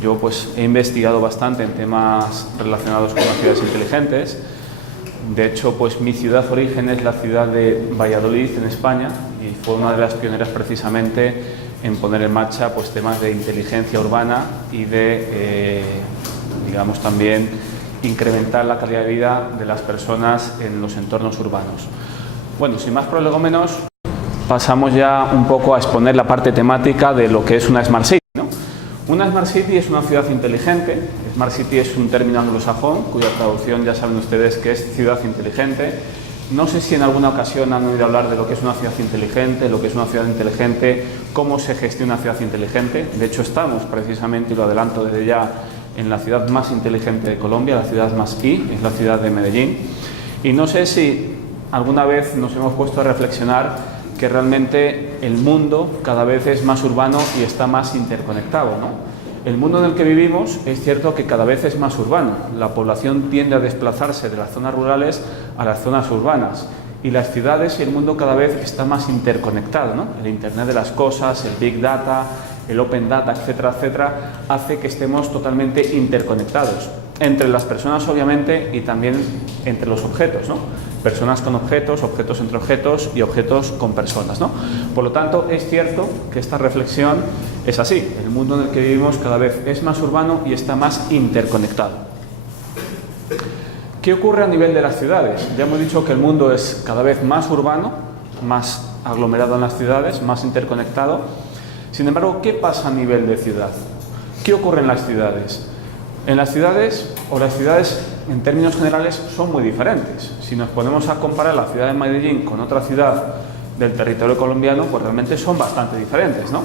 Yo pues he investigado bastante en temas relacionados con las ciudades inteligentes. De hecho, pues mi ciudad origen es la ciudad de Valladolid, en España, y fue una de las pioneras precisamente en poner en marcha pues temas de inteligencia urbana y de, digamos, también incrementar la calidad de vida de las personas en los entornos urbanos. Bueno, sin más prolegómenos, pasamos ya un poco a exponer la parte temática de lo que es una Smart City, ¿no? Una Smart City es una ciudad inteligente. Smart City es un término anglosajón cuya traducción ya saben ustedes que es ciudad inteligente. No sé si en alguna ocasión han oído hablar de lo que es una ciudad inteligente, lo que es una ciudad inteligente, cómo se gestiona una ciudad inteligente. De hecho, estamos precisamente, y lo adelanto desde ya, en la ciudad más inteligente de Colombia, la ciudad más I, es la ciudad de Medellín. Y no sé si alguna vez nos hemos puesto a reflexionar que realmente el mundo cada vez es más urbano y está más interconectado, ¿no? El mundo en el que vivimos es cierto que cada vez es más urbano. La población tiende a desplazarse de las zonas rurales a las zonas urbanas. Y las ciudades y el mundo cada vez está más interconectado, ¿no? El Internet de las cosas, el Big Data, el Open Data, etcétera, etcétera, hace que estemos totalmente interconectados. Entre las personas, obviamente, y también entre los objetos, ¿no? Personas con objetos, objetos entre objetos y objetos con personas, ¿no? Por lo tanto, es cierto que esta reflexión es así. El mundo en el que vivimos cada vez es más urbano y está más interconectado. ¿Qué ocurre a nivel de las ciudades? Ya hemos dicho que el mundo es cada vez más urbano, más aglomerado en las ciudades, más interconectado. Sin embargo, ¿qué pasa a nivel de ciudad? ¿Qué ocurre en las ciudades? En las ciudades, o las ciudades en términos generales, son muy diferentes. Si nos ponemos a comparar la ciudad de Medellín con otra ciudad del territorio colombiano, pues realmente son bastante diferentes, ¿no?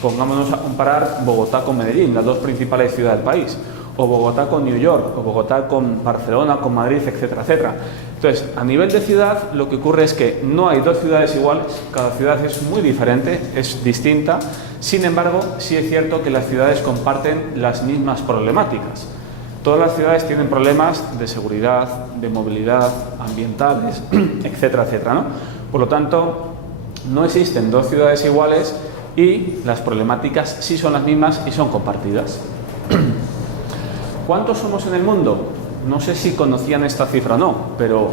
Pongámonos a comparar Bogotá con Medellín, las dos principales ciudades del país, o Bogotá con New York, o Bogotá con Barcelona, con Madrid, etcétera, etcétera. Entonces, a nivel de ciudad, lo que ocurre es que no hay dos ciudades iguales, cada ciudad es muy diferente, es distinta. Sin embargo, sí es cierto que las ciudades comparten las mismas problemáticas. Todas las ciudades tienen problemas de seguridad, de movilidad, ambientales, etcétera, etcétera, ¿no? Por lo tanto, no existen dos ciudades iguales y las problemáticas sí son las mismas y son compartidas. ¿Cuántos somos en el mundo? No sé si conocían esta cifra o no, pero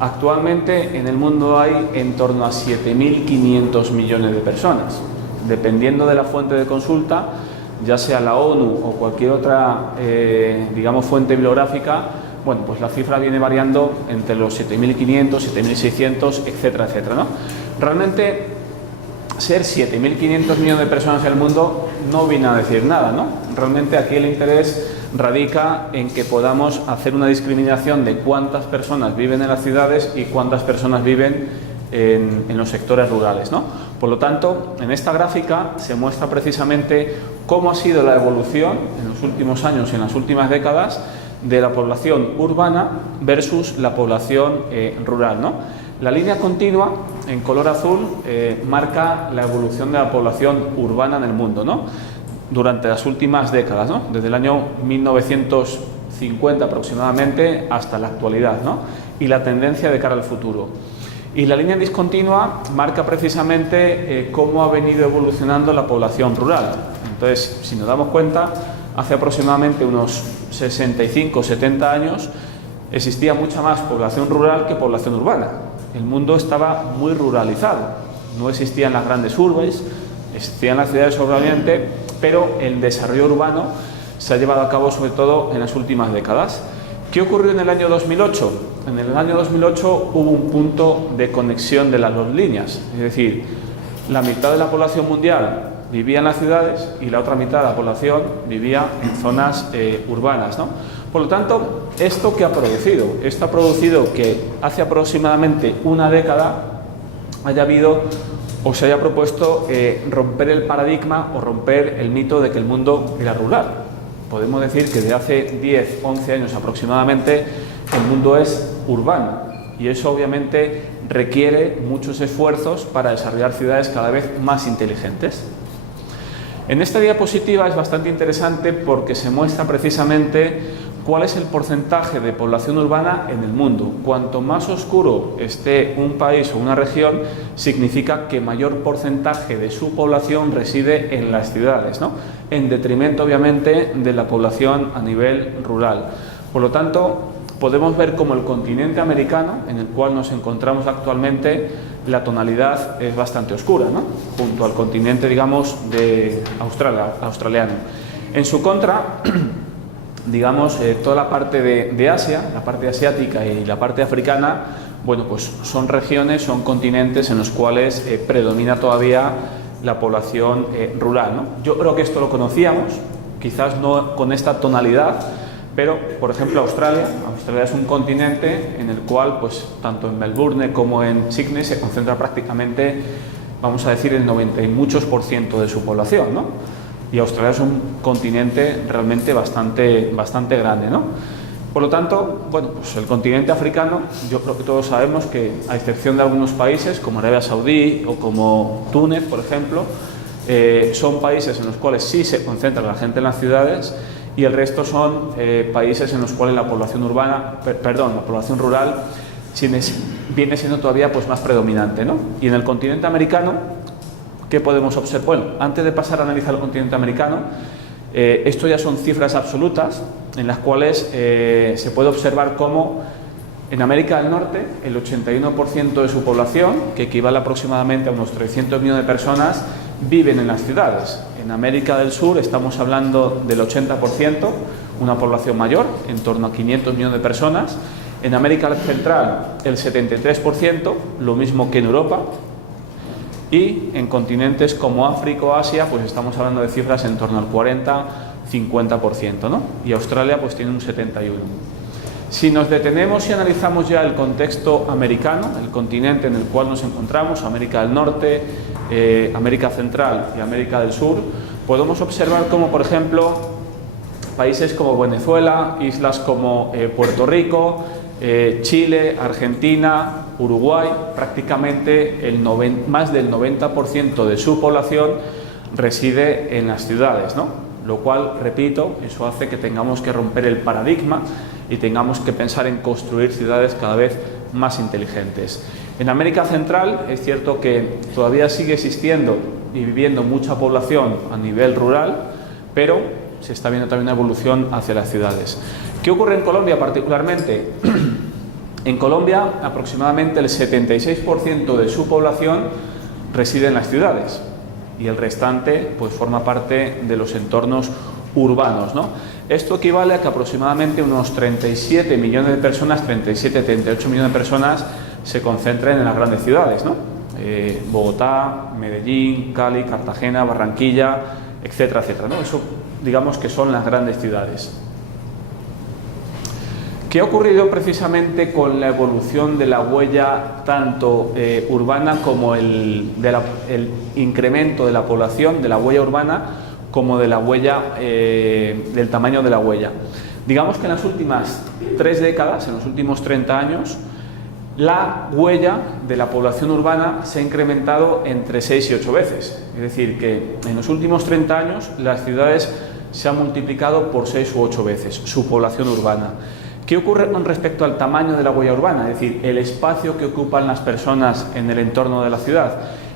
actualmente en el mundo hay en torno a 7.500 millones de personas. Dependiendo de la fuente de consulta, ya sea la ONU o cualquier otra, digamos, fuente bibliográfica, bueno, pues la cifra viene variando entre los 7.500, 7.600, etcétera, etcétera, ¿no? Realmente, ser 7.500 millones de personas en el mundo no viene a decir nada, ¿no? Realmente aquí el interés radica en que podamos hacer una discriminación de cuántas personas viven en las ciudades y cuántas personas viven en los sectores rurales, ¿no? Por lo tanto, en esta gráfica se muestra precisamente cómo ha sido la evolución en los últimos años y en las últimas décadas de la población urbana versus la población rural, ¿no? La línea continua, en color azul, marca la evolución de la población urbana en el mundo, ¿no? Durante las últimas décadas, ¿no? Desde el año 1950 aproximadamente hasta la actualidad, ¿no? Y la tendencia de cara al futuro. Y la línea discontinua marca precisamente cómo ha venido evolucionando la población rural. Entonces, si nos damos cuenta, hace aproximadamente unos 65 o 70 años existía mucha más población rural que población urbana. El mundo estaba muy ruralizado. No existían las grandes urbes, existían las ciudades obviamente, pero el desarrollo urbano se ha llevado a cabo sobre todo en las últimas décadas. ¿Qué ocurrió en el año 2008? En el año 2008 hubo un punto de conexión de las dos líneas, es decir, la mitad de la población mundial vivía en las ciudades y la otra mitad de la población vivía en zonas urbanas, ¿no? Por lo tanto, ¿esto qué ha producido? Esto ha producido que hace aproximadamente una década haya habido o se haya propuesto romper el paradigma o romper el mito de que el mundo era rural. Podemos decir que desde hace 10, 11 años aproximadamente el mundo es urbano y eso obviamente requiere muchos esfuerzos para desarrollar ciudades cada vez más inteligentes. En esta diapositiva es bastante interesante porque se muestra precisamente ¿Cuál es el porcentaje de población urbana en el mundo? Cuanto más oscuro esté un país o una región, significa que mayor porcentaje de su población reside en las ciudades, ¿no? En detrimento, obviamente, de la población a nivel rural. Por lo tanto, podemos ver como el continente americano, en el cual nos encontramos actualmente, la tonalidad es bastante oscura, ¿no? Junto al continente, digamos, de australiano. En su contra, digamos, toda la parte de Asia, la parte asiática y la parte africana, bueno, pues son regiones, son continentes en los cuales predomina todavía la población rural, ¿no? Yo creo que esto lo conocíamos, quizás no con esta tonalidad, pero, por ejemplo, Australia es un continente en el cual, pues, tanto en Melbourne como en Sydney se concentra prácticamente, vamos a decir, el 90 y muchos % de su población, ¿no? Y Australia es un continente realmente bastante grande, ¿no? Por lo tanto, bueno, pues el continente africano, yo creo que todos sabemos que, a excepción de algunos países como Arabia Saudí o como Túnez, por ejemplo, son países en los cuales sí se concentra la gente en las ciudades, y el resto son países en los cuales la población rural viene siendo todavía, pues, más predominante, ¿no? Y en el continente americano, ¿qué podemos observar? Bueno, antes de pasar a analizar el continente americano, esto ya son cifras absolutas en las cuales se puede observar cómo en América del Norte el 81% de su población, que equivale aproximadamente a unos 300 millones de personas, viven en las ciudades. En América del Sur estamos hablando del 80%, una población mayor, en torno a 500 millones de personas. En América Central el 73%, lo mismo que en Europa. Y en continentes como África o Asia, pues estamos hablando de cifras en torno al 40-50%, ¿no? Y Australia pues tiene un 71%. Si nos detenemos y analizamos ya el contexto americano, el continente en el cual nos encontramos, América del Norte, América Central y América del Sur, podemos observar como, por ejemplo, países como Venezuela, islas como Puerto Rico, Chile, Argentina, Uruguay, prácticamente más del 90% de su población reside en las ciudades, ¿no? Lo cual, repito, eso hace que tengamos que romper el paradigma y tengamos que pensar en construir ciudades cada vez más inteligentes. En América Central es cierto que todavía sigue existiendo y viviendo mucha población a nivel rural, pero se está viendo también una evolución hacia las ciudades. ¿Qué ocurre en Colombia particularmente? En Colombia aproximadamente el 76% de su población reside en las ciudades y el restante pues forma parte de los entornos urbanos, ¿no? Esto equivale a que aproximadamente unos 37 millones de personas, 38 millones de personas se concentren en las grandes ciudades, ¿no? Bogotá, Medellín, Cali, Cartagena, Barranquilla, etcétera, etcétera, ¿no? Eso digamos que son las grandes ciudades. ¿Qué ha ocurrido precisamente con la evolución de la huella tanto urbana como el incremento de la población, de la huella urbana, como de la huella, del tamaño de la huella? Digamos que en las últimas 3 décadas, en los últimos 30 años, la huella de la población urbana se ha incrementado entre 6 y 8 veces. Es decir, que en los últimos 30 años las ciudades se han multiplicado por 6 u 8 veces su población urbana. ¿Qué ocurre con respecto al tamaño de la huella urbana? Es decir, el espacio que ocupan las personas en el entorno de la ciudad,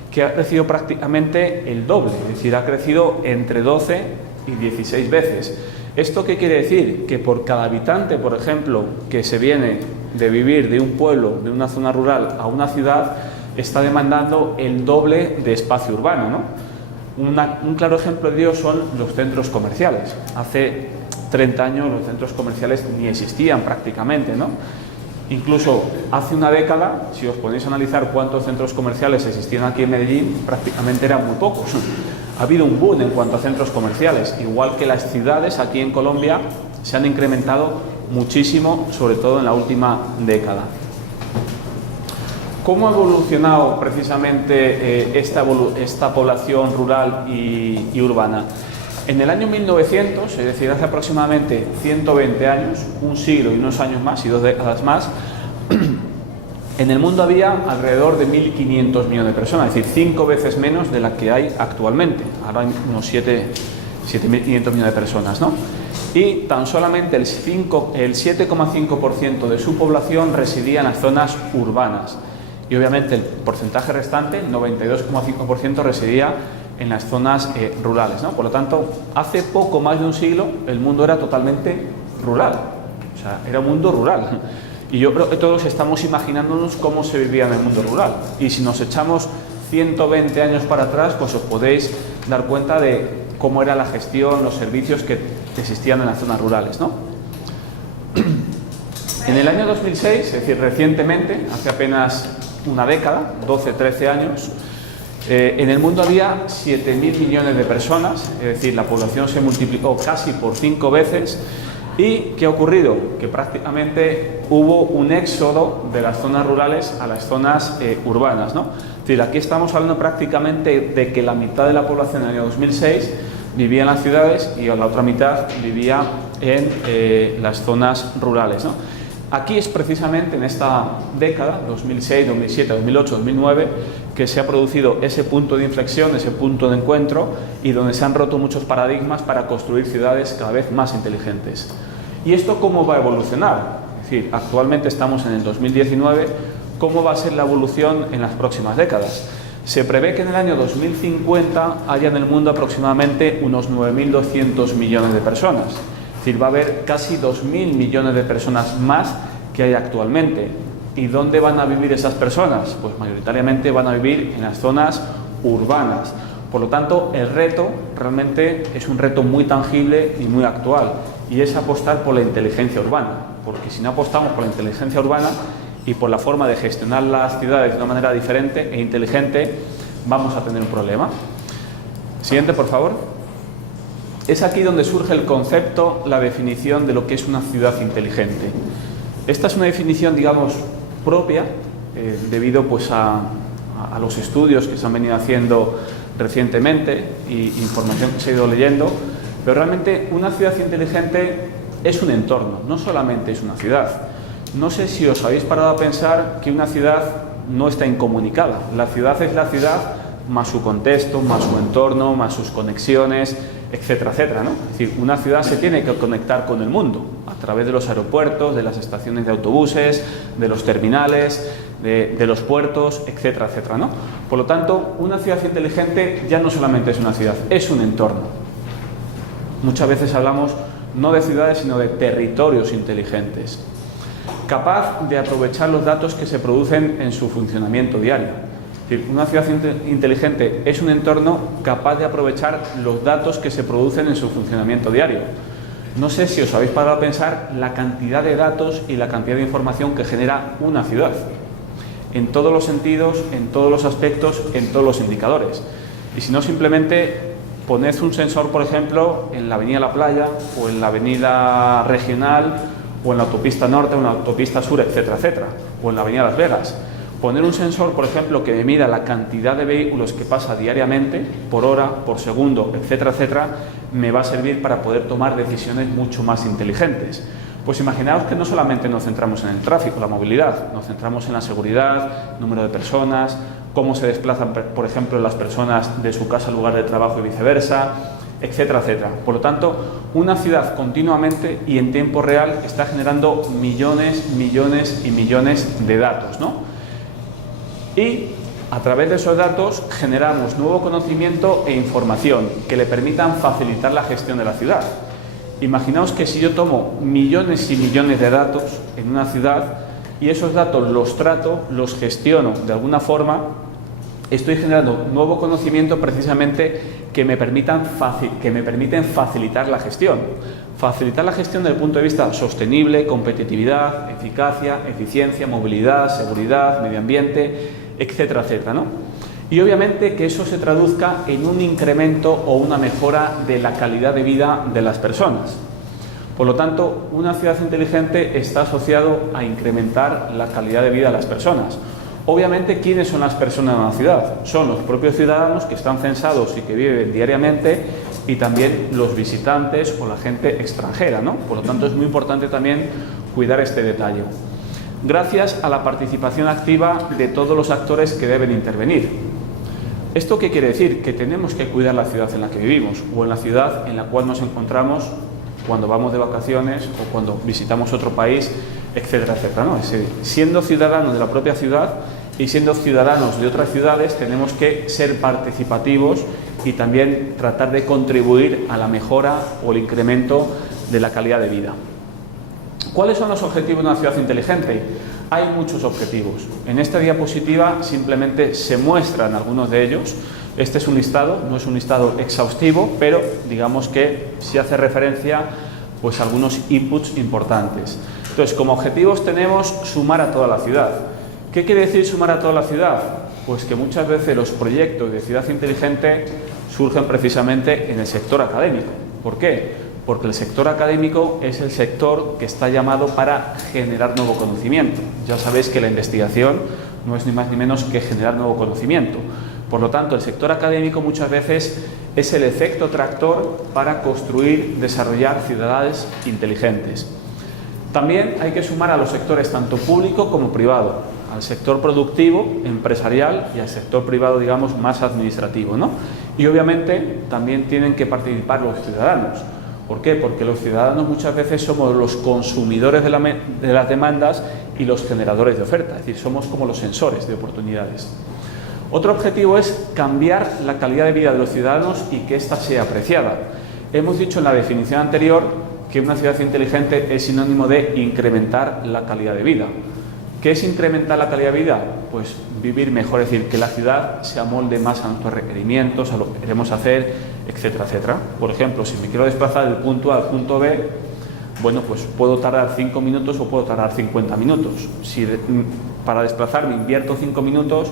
que ha crecido prácticamente el doble, es decir, ha crecido entre 12 y 16 veces. ¿Esto qué quiere decir? Que por cada habitante, por ejemplo, que se viene de vivir de un pueblo, de una zona rural a una ciudad, está demandando el doble de espacio urbano, ¿no? Un claro ejemplo de ello son los centros comerciales. Hace 30 años los centros comerciales ni existían prácticamente, ¿no? Incluso hace una década, si os ponéis a analizar cuántos centros comerciales existían aquí en Medellín, prácticamente eran muy pocos. Ha habido un boom en cuanto a centros comerciales, igual que las ciudades aquí en Colombia se han incrementado muchísimo, sobre todo en la última década. ¿Cómo ha evolucionado precisamente esta población rural y urbana? En el año 1900, es decir, hace aproximadamente 120 años, un siglo y unos años más y 2 décadas más, en el mundo había alrededor de 1.500 millones de personas, es decir, 5 veces menos de la que hay actualmente. Ahora hay unos 7.500 millones de personas, ¿no? y tan solamente el 7,5% de su población residía en las zonas urbanas. Y obviamente el porcentaje restante, el 92,5%, residía en las zonas rurales, ¿no? Por lo tanto, hace poco más de un siglo el mundo era totalmente rural, o sea, era un mundo rural. Y yo creo que todos estamos imaginándonos cómo se vivía en el mundo rural. Y si nos echamos 120 años para atrás, pues os podéis dar cuenta de cómo era la gestión, los servicios que existían en las zonas rurales, ¿no? En el año 2006, es decir, recientemente, hace apenas una década, 12-13 años, en el mundo había 7.000 millones de personas, es decir, la población se multiplicó casi por 5 veces. ¿Y qué ha ocurrido? Que prácticamente hubo un éxodo de las zonas rurales a las zonas urbanas, ¿no? Es decir, aquí estamos hablando prácticamente de que la mitad de la población en el año 2006 vivía en las ciudades y la otra mitad vivía en las zonas rurales, ¿no? Aquí es precisamente en esta década, 2006, 2007, 2008, 2009, que se ha producido ese punto de inflexión, ese punto de encuentro y donde se han roto muchos paradigmas para construir ciudades cada vez más inteligentes. ¿Y esto cómo va a evolucionar? Es decir, actualmente estamos en el 2019, ¿cómo va a ser la evolución en las próximas décadas? Se prevé que en el año 2050 haya en el mundo aproximadamente unos 9.200 millones de personas. Es decir, va a haber casi 2.000 millones de personas más que hay actualmente. ¿Y dónde van a vivir esas personas? Pues mayoritariamente van a vivir en las zonas urbanas. Por lo tanto, el reto realmente es un reto muy tangible y muy actual, y es apostar por la inteligencia urbana, porque si no apostamos por la inteligencia urbana y por la forma de gestionar las ciudades de una manera diferente e inteligente, vamos a tener un problema. Siguiente, por favor. Es aquí donde surge el concepto, la definición de lo que es una ciudad inteligente. Esta es una definición, digamos, propia, debido pues a los estudios que se han venido haciendo recientemente y información que se ha ido leyendo, pero realmente una ciudad inteligente es un entorno, no solamente es una ciudad. No sé si os habéis parado a pensar que una ciudad no está incomunicada. La ciudad es la ciudad más su contexto, más su entorno, más sus conexiones, etcétera, etcétera, ¿no? Es decir, una ciudad se tiene que conectar con el mundo a través de los aeropuertos, de las estaciones de autobuses, de los terminales, de los puertos, etcétera, etcétera, ¿no? Por lo tanto, una ciudad inteligente ya no solamente es una ciudad, es un entorno. Muchas veces hablamos no de ciudades, sino de territorios inteligentes, capaz de aprovechar los datos que se producen en su funcionamiento diario. Es decir, una ciudad inteligente es un entorno capaz de aprovechar los datos que se producen en su funcionamiento diario. No sé si os habéis parado a pensar la cantidad de datos y la cantidad de información que genera una ciudad, en todos los sentidos, en todos los aspectos, en todos los indicadores. Y si no, simplemente poned un sensor, por ejemplo, en la avenida La Playa, o en la avenida Regional, o en la autopista Norte, o en la autopista Sur, etcétera, etcétera, o en la avenida Las Vegas. Poner un sensor, por ejemplo, que me mida la cantidad de vehículos que pasa diariamente, por hora, por segundo, etcétera, etcétera, me va a servir para poder tomar decisiones mucho más inteligentes. Pues imaginaos que no solamente nos centramos en el tráfico, la movilidad, nos centramos en la seguridad, número de personas, cómo se desplazan, por ejemplo, las personas de su casa al lugar de trabajo y viceversa, etcétera, etcétera. Por lo tanto, una ciudad continuamente y en tiempo real está generando millones, millones y millones de datos, ¿no? Y a través de esos datos generamos nuevo conocimiento e información que le permitan facilitar la gestión de la ciudad. Imaginaos que si yo tomo millones y millones de datos en una ciudad y esos datos los trato, los gestiono de alguna forma, estoy generando nuevo conocimiento precisamente que me permiten facilitar la gestión. Facilitar la gestión desde el punto de vista sostenible, competitividad, eficacia, eficiencia, movilidad, seguridad, medio ambiente, etcétera, etcétera, ¿no? Y obviamente que eso se traduzca en un incremento o una mejora de la calidad de vida de las personas. Por lo tanto, una ciudad inteligente está asociado a incrementar la calidad de vida de las personas. Obviamente, ¿quiénes son las personas de una ciudad? Son los propios ciudadanos que están censados y que viven diariamente, y también los visitantes o la gente extranjera, ¿no? Por lo tanto, es muy importante también cuidar este detalle. Gracias a la participación activa de todos los actores que deben intervenir. ¿Esto qué quiere decir? Que tenemos que cuidar la ciudad en la que vivimos o en la ciudad en la cual nos encontramos cuando vamos de vacaciones o cuando visitamos otro país, etcétera, etcétera, ¿no? Es decir, siendo ciudadanos de la propia ciudad y siendo ciudadanos de otras ciudades, tenemos que ser participativos y también tratar de contribuir a la mejora o el incremento de la calidad de vida. ¿Cuáles son los objetivos de una ciudad inteligente? Hay muchos objetivos. En esta diapositiva simplemente se muestran algunos de ellos. Este es un listado, no es un listado exhaustivo, pero digamos que sí hace referencia pues, a algunos inputs importantes. Entonces, como objetivos tenemos sumar a toda la ciudad. ¿Qué quiere decir sumar a toda la ciudad? Pues que muchas veces los proyectos de ciudad inteligente surgen precisamente en el sector académico. ¿Por qué? Porque el sector académico es el sector que está llamado para generar nuevo conocimiento. Ya sabéis que la investigación no es ni más ni menos que generar nuevo conocimiento. Por lo tanto, el sector académico muchas veces es el efecto tractor para construir, desarrollar ciudades inteligentes. También hay que sumar a los sectores tanto público como privado, al sector productivo, empresarial y al sector privado, digamos, más administrativo, ¿no? Y obviamente también tienen que participar los ciudadanos. ¿Por qué? Porque los ciudadanos muchas veces somos los consumidores de las demandas y los generadores de oferta, es decir, somos como los sensores de oportunidades. Otro objetivo es cambiar la calidad de vida de los ciudadanos y que ésta sea apreciada. Hemos dicho en la definición anterior que una ciudad inteligente es sinónimo de incrementar la calidad de vida. ¿Qué es incrementar la calidad de vida? Pues vivir mejor, es decir, que la ciudad se amolde más a nuestros requerimientos, a lo que queremos hacer, etcétera, etcétera. Por ejemplo, si me quiero desplazar del punto A al punto B, bueno, pues puedo tardar 5 minutos o puedo tardar 50 minutos. Si para desplazarme invierto 5 minutos,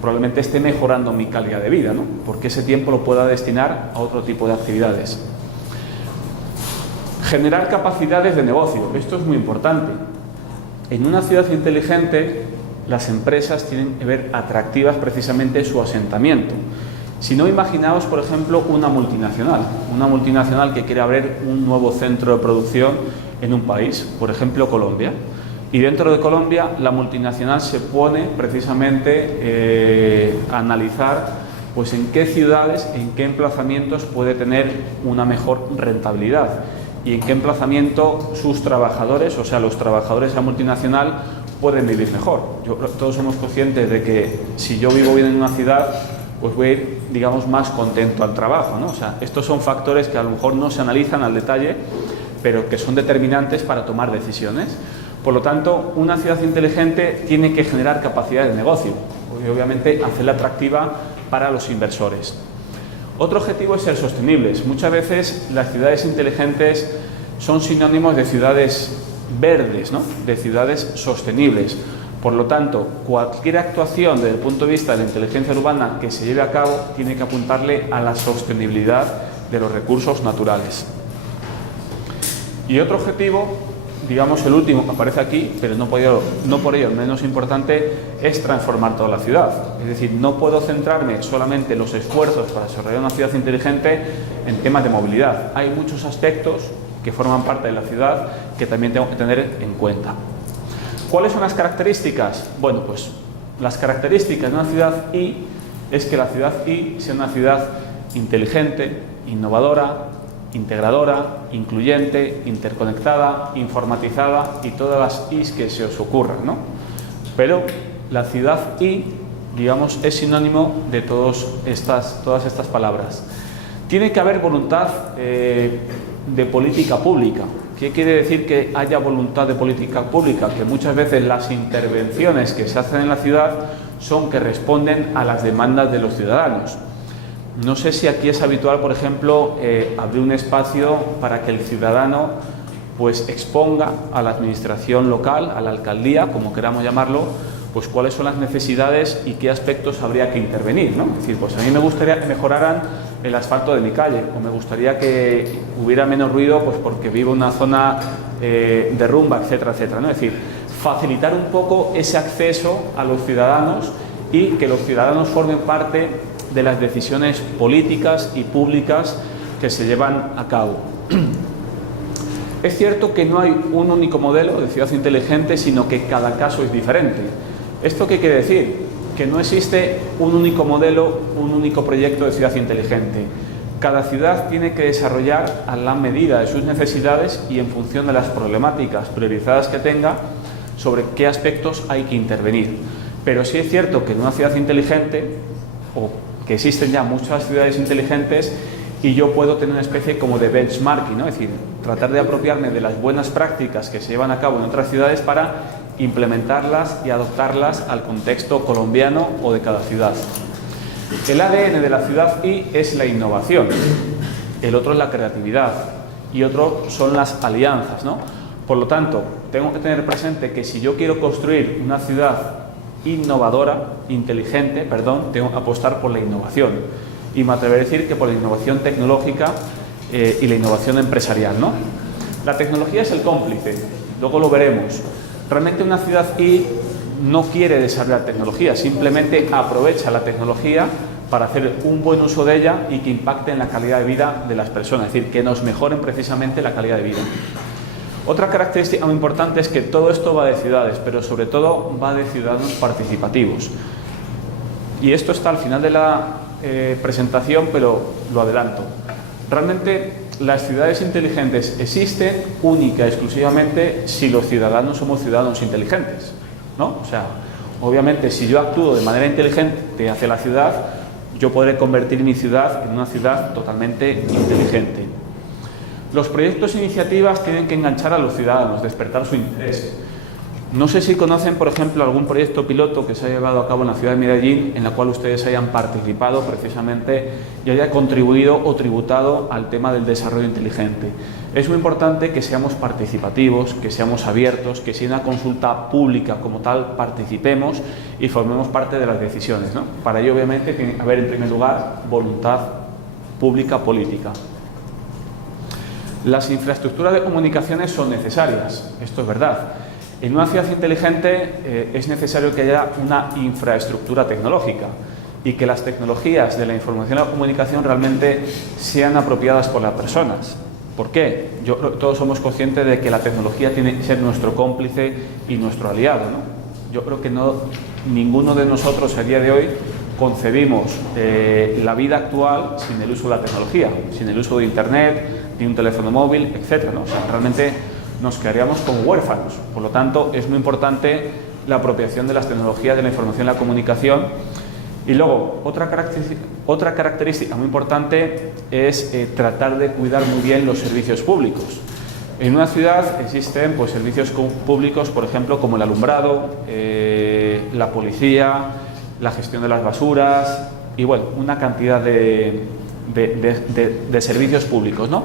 probablemente esté mejorando mi calidad de vida, ¿no? Porque ese tiempo lo pueda destinar a otro tipo de actividades. Generar capacidades de negocio. Esto es muy importante. En una ciudad inteligente, las empresas tienen que ver atractivas precisamente su asentamiento. Si no, imaginaos, por ejemplo, una multinacional que quiere abrir un nuevo centro de producción en un país, por ejemplo, Colombia. Y dentro de Colombia, la multinacional se pone precisamente a analizar pues, en qué ciudades, en qué emplazamientos puede tener una mejor rentabilidad y en qué emplazamiento sus trabajadores, o sea, los trabajadores de la multinacional, pueden vivir mejor. Todos somos conscientes de que si yo vivo bien en una ciudad, pues voy a ir, digamos, más contento al trabajo, ¿no? O sea, estos son factores que a lo mejor no se analizan al detalle, pero que son determinantes para tomar decisiones. Por lo tanto, una ciudad inteligente tiene que generar capacidad de negocio y obviamente hacerla atractiva para los inversores. Otro objetivo es ser sostenibles. Muchas veces las ciudades inteligentes son sinónimos de ciudades verdes, ¿no? De ciudades sostenibles. Por lo tanto, cualquier actuación desde el punto de vista de la inteligencia urbana que se lleve a cabo tiene que apuntarle a la sostenibilidad de los recursos naturales. Y otro objetivo, digamos el último que aparece aquí, pero no por ello el menos importante, es transformar toda la ciudad. Es decir, no puedo centrarme solamente en los esfuerzos para desarrollar una ciudad inteligente en temas de movilidad. Hay muchos aspectos que forman parte de la ciudad que también tengo que tener en cuenta. ¿Cuáles son las características? Bueno, pues las características de una ciudad I es que la ciudad I sea una ciudad inteligente, innovadora, integradora, incluyente, interconectada, informatizada y todas las I's que se os ocurran, ¿no? Pero la ciudad I, digamos, es sinónimo de todas estas palabras. Tiene que haber voluntad de política pública. ¿Qué quiere decir que haya voluntad de política pública? Que muchas veces las intervenciones que se hacen en la ciudad son que responden a las demandas de los ciudadanos. No sé si aquí es habitual, por ejemplo, abrir un espacio para que el ciudadano pues, exponga a la administración local, a la alcaldía, como queramos llamarlo, pues cuáles son las necesidades y qué aspectos habría que intervenir, ¿no? Es decir, pues a mí me gustaría que mejoraran el asfalto de mi calle, o me gustaría que hubiera menos ruido pues porque vivo en una zona de rumba, etcétera, etcétera, ¿no? Es decir, facilitar un poco ese acceso a los ciudadanos y que los ciudadanos formen parte de las decisiones políticas y públicas que se llevan a cabo. Es cierto que no hay un único modelo de ciudad inteligente, sino que cada caso es diferente. ¿Esto qué quiere decir? Que no existe un único modelo, un único proyecto de ciudad inteligente. Cada ciudad tiene que desarrollar a la medida de sus necesidades y en función de las problemáticas priorizadas que tenga sobre qué aspectos hay que intervenir. Pero sí es cierto que en una ciudad inteligente, o que existen ya muchas ciudades inteligentes, y yo puedo tener una especie como de benchmarking, ¿no? Es decir, tratar de apropiarme de las buenas prácticas que se llevan a cabo en otras ciudades para implementarlas y adoptarlas al contexto colombiano o de cada ciudad. El ADN de la ciudad I es la innovación, el otro es la creatividad y otro son las alianzas, ¿no? Por lo tanto, tengo que tener presente que si yo quiero construir una ciudad innovadora, inteligente, tengo que apostar por la innovación. Y me atreveré a decir que por la innovación tecnológica y la innovación empresarial, ¿no? La tecnología es el cómplice, luego lo veremos. Realmente una ciudad I no quiere desarrollar tecnología, simplemente aprovecha la tecnología para hacer un buen uso de ella y que impacte en la calidad de vida de las personas, es decir, que nos mejoren precisamente la calidad de vida. Otra característica muy importante es que todo esto va de ciudades, pero sobre todo va de ciudadanos participativos. Y esto está al final de la presentación, pero lo adelanto. Realmente las ciudades inteligentes existen única y exclusivamente si los ciudadanos somos ciudadanos inteligentes, ¿no? O sea, obviamente si yo actúo de manera inteligente hacia la ciudad, yo podré convertir mi ciudad en una ciudad totalmente inteligente. Los proyectos e iniciativas tienen que enganchar a los ciudadanos, despertar su interés. No sé si conocen, por ejemplo, algún proyecto piloto que se ha llevado a cabo en la ciudad de Medellín en la cual ustedes hayan participado precisamente y haya contribuido o tributado al tema del desarrollo inteligente. Es muy importante que seamos participativos, que seamos abiertos, que si hay una consulta pública como tal participemos y formemos parte de las decisiones, ¿no? Para ello, obviamente, tiene que haber en primer lugar voluntad pública política. Las infraestructuras de comunicaciones son necesarias, esto es verdad. En una ciudad inteligente es necesario que haya una infraestructura tecnológica y que las tecnologías de la información y la comunicación realmente sean apropiadas por las personas. ¿Por qué? Todos somos conscientes de que la tecnología tiene que ser nuestro cómplice y nuestro aliado, ¿no? Yo creo que ninguno de nosotros a día de hoy concebimos la vida actual sin el uso de la tecnología, sin el uso de Internet, ni un teléfono móvil, etc., ¿no? O sea, realmente nos quedaríamos como huérfanos. Por lo tanto, es muy importante la apropiación de las tecnologías de la información y la comunicación. Y luego, otra característica muy importante es tratar de cuidar muy bien los servicios públicos. En una ciudad existen pues, servicios públicos, por ejemplo, como el alumbrado, la policía, la gestión de las basuras y, bueno, una cantidad de servicios públicos, ¿no?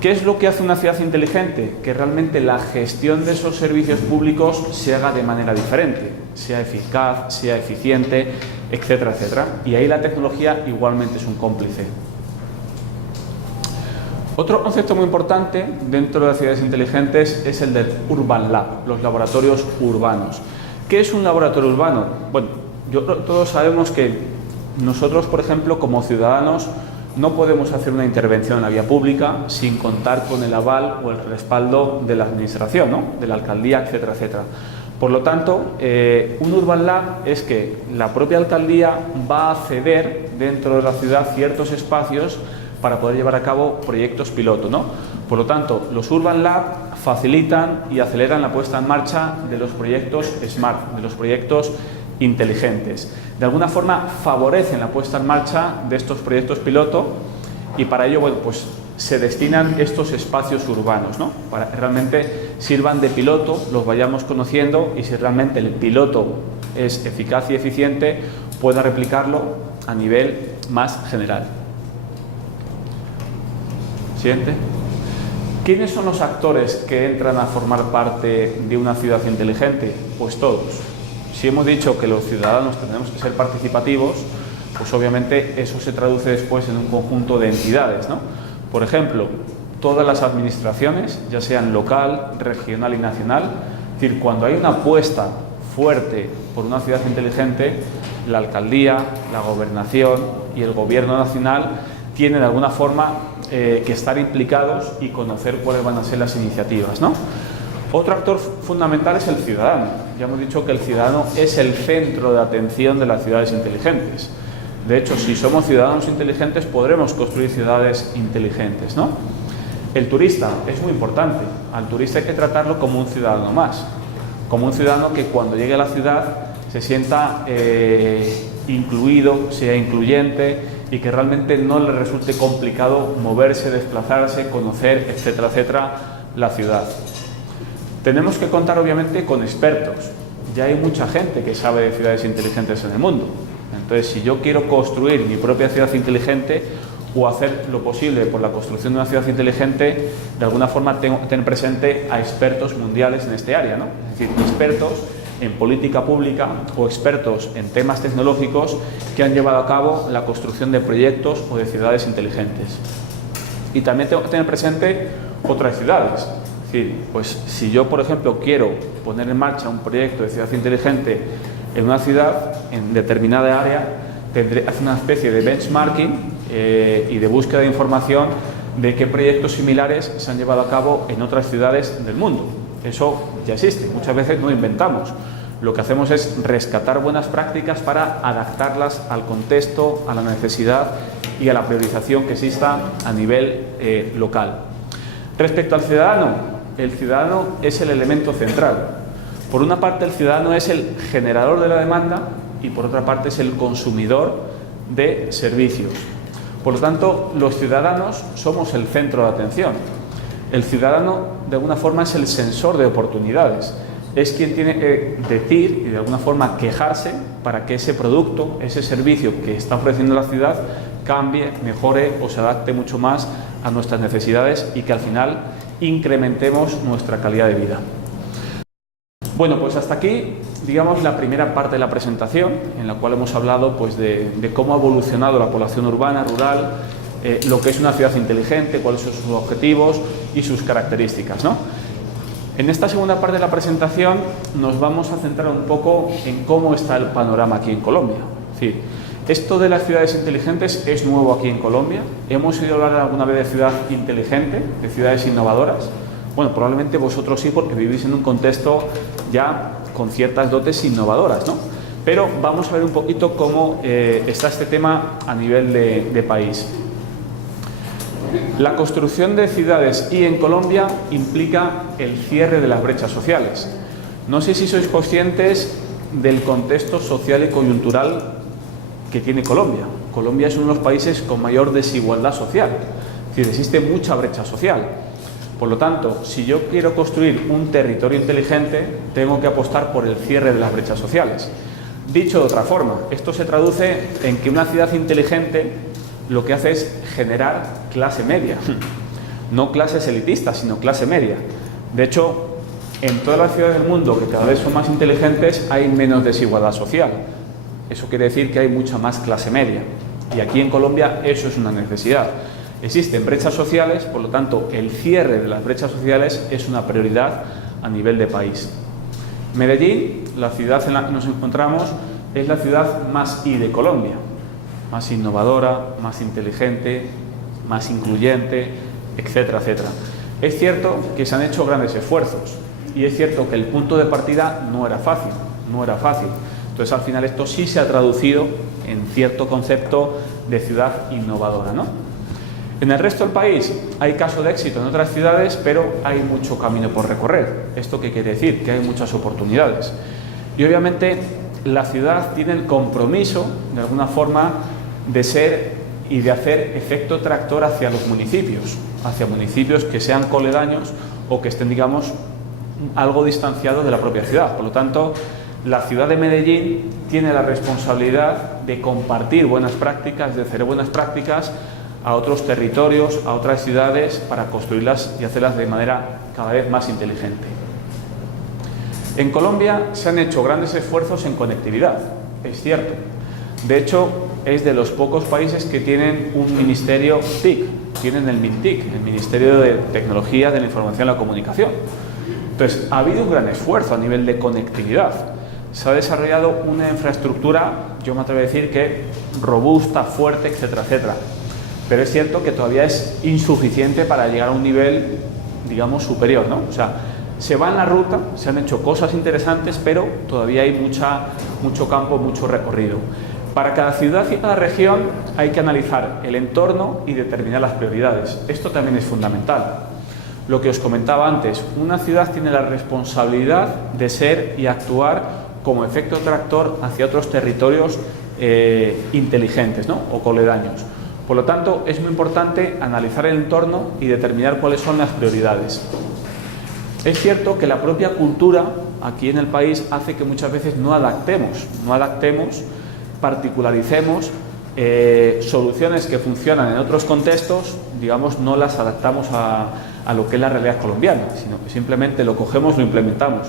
¿Qué es lo que hace una ciudad inteligente? Que realmente la gestión de esos servicios públicos se haga de manera diferente, sea eficaz, sea eficiente, etcétera, etcétera. Y ahí la tecnología igualmente es un cómplice. Otro concepto muy importante dentro de las ciudades inteligentes es el del Urban Lab, los laboratorios urbanos. ¿Qué es un laboratorio urbano? Bueno, todos sabemos que nosotros, por ejemplo, como ciudadanos, no podemos hacer una intervención en la vía pública sin contar con el aval o el respaldo de la administración, ¿no? De la alcaldía, etcétera, etcétera. Por lo tanto, un Urban Lab es que la propia alcaldía va a ceder dentro de la ciudad ciertos espacios para poder llevar a cabo proyectos piloto, ¿no? Por lo tanto, los Urban Lab facilitan y aceleran la puesta en marcha de los proyectos SMART, de los proyectos inteligentes. De alguna forma favorecen la puesta en marcha de estos proyectos piloto y para ello, bueno, pues se destinan estos espacios urbanos, ¿no? Para que realmente sirvan de piloto, los vayamos conociendo y si realmente el piloto es eficaz y eficiente, pueda replicarlo a nivel más general. Siguiente. ¿Quiénes son los actores que entran a formar parte de una ciudad inteligente? Pues todos. Si hemos dicho que los ciudadanos tenemos que ser participativos, pues obviamente eso se traduce después en un conjunto de entidades, ¿no? Por ejemplo, todas las administraciones, ya sean local, regional y nacional, es decir, cuando hay una apuesta fuerte por una ciudad inteligente, la alcaldía, la gobernación y el gobierno nacional tienen de alguna forma que estar implicados y conocer cuáles van a ser las iniciativas, ¿no? Otro actor fundamental es el ciudadano. Ya hemos dicho que el ciudadano es el centro de atención de las ciudades inteligentes. De hecho, si somos ciudadanos inteligentes, podremos construir ciudades inteligentes, ¿no? El turista es muy importante. Al turista hay que tratarlo como un ciudadano más, como un ciudadano que cuando llegue a la ciudad se sienta incluido, sea incluyente y que realmente no le resulte complicado moverse, desplazarse, conocer, etcétera, etcétera, la ciudad. Tenemos que contar obviamente con expertos. Ya hay mucha gente que sabe de ciudades inteligentes en el mundo. Entonces, si yo quiero construir mi propia ciudad inteligente o hacer lo posible por la construcción de una ciudad inteligente, de alguna forma tengo que tener presente a expertos mundiales en este área, ¿no? Es decir, expertos en política pública o expertos en temas tecnológicos que han llevado a cabo la construcción de proyectos o de ciudades inteligentes. Y también tengo que tener presente otras ciudades. Es decir, pues si yo, por ejemplo, quiero poner en marcha un proyecto de ciudad inteligente en una ciudad, en determinada área, tendré que hacer una especie de benchmarking y de búsqueda de información de qué proyectos similares se han llevado a cabo en otras ciudades del mundo. Eso ya existe, muchas veces no inventamos. Lo que hacemos es rescatar buenas prácticas para adaptarlas al contexto, a la necesidad y a la priorización que exista a nivel local. Respecto al ciudadano, el ciudadano es el elemento central. Por una parte, el ciudadano es el generador de la demanda y por otra parte es el consumidor de servicios. Por lo tanto, los ciudadanos somos el centro de atención. El ciudadano, de alguna forma, es el sensor de oportunidades. Es quien tiene que decir y, de alguna forma, quejarse para que ese producto, ese servicio que está ofreciendo la ciudad, cambie, mejore o se adapte mucho más a nuestras necesidades y que, al final, incrementemos nuestra calidad de vida. Bueno, pues hasta aquí, digamos, la primera parte de la presentación, en la cual hemos hablado pues, de cómo ha evolucionado la población urbana, rural, lo que es una ciudad inteligente, cuáles son sus objetivos y sus características, ¿no? En esta segunda parte de la presentación nos vamos a centrar un poco en cómo está el panorama aquí en Colombia. Es decir, esto de las ciudades inteligentes es nuevo aquí en Colombia. ¿Hemos oído hablar alguna vez de ciudad inteligente, de ciudades innovadoras? Bueno, probablemente vosotros sí, porque vivís en un contexto ya con ciertas dotes innovadoras, ¿no? Pero vamos a ver un poquito cómo está este tema a nivel de país. La construcción de ciudades y en Colombia implica el cierre de las brechas sociales. No sé si sois conscientes del contexto social y coyuntural que tiene Colombia. Colombia es uno de los países con mayor desigualdad social. Es decir, existe mucha brecha social. Por lo tanto, si yo quiero construir un territorio inteligente, tengo que apostar por el cierre de las brechas sociales. Dicho de otra forma, esto se traduce en que una ciudad inteligente lo que hace es generar clase media. No clases elitistas, sino clase media. De hecho, en todas las ciudades del mundo que cada vez son más inteligentes hay menos desigualdad social. Eso quiere decir que hay mucha más clase media. Y aquí en Colombia eso es una necesidad. Existen brechas sociales, por lo tanto, el cierre de las brechas sociales es una prioridad a nivel de país. Medellín, la ciudad en la que nos encontramos, es la ciudad más I de Colombia. Más innovadora, más inteligente, más incluyente, etcétera, etcétera. Es cierto que se han hecho grandes esfuerzos y es cierto que el punto de partida no era fácil. Entonces, al final, esto sí se ha traducido en cierto concepto de ciudad innovadora, ¿no? En el resto del país hay casos de éxito en otras ciudades, pero hay mucho camino por recorrer. ¿Esto qué quiere decir? Que hay muchas oportunidades. Y obviamente la ciudad tiene el compromiso, de alguna forma, de ser y de hacer efecto tractor hacia los municipios, hacia municipios que sean coledaños o que estén, digamos, algo distanciados de la propia ciudad. Por lo tanto, la ciudad de Medellín tiene la responsabilidad de compartir buenas prácticas, de hacer buenas prácticas a otros territorios, a otras ciudades, para construirlas y hacerlas de manera cada vez más inteligente. En Colombia se han hecho grandes esfuerzos en conectividad, es cierto. De hecho, es de los pocos países que tienen un ministerio TIC, tienen el MINTIC, el Ministerio de Tecnología de la Información y la Comunicación. Entonces, ha habido un gran esfuerzo a nivel de conectividad. Se ha desarrollado una infraestructura, yo me atrevo a decir que robusta, fuerte, etcétera, etcétera. Pero es cierto que todavía es insuficiente para llegar a un nivel, digamos, superior, ¿no? O sea, se va en la ruta, se han hecho cosas interesantes, pero todavía hay mucho campo, mucho recorrido. Para cada ciudad y cada región hay que analizar el entorno y determinar las prioridades. Esto también es fundamental. Lo que os comentaba antes, una ciudad tiene la responsabilidad de ser y actuar como efecto tractor hacia otros territorios inteligentes, ¿no? O coledaños. Por lo tanto, es muy importante analizar el entorno y determinar cuáles son las prioridades. Es cierto que la propia cultura aquí en el país hace que muchas veces no adaptemos, particularicemos soluciones que funcionan en otros contextos, digamos, no las adaptamos a lo que es la realidad colombiana, sino que simplemente lo cogemos, lo implementamos.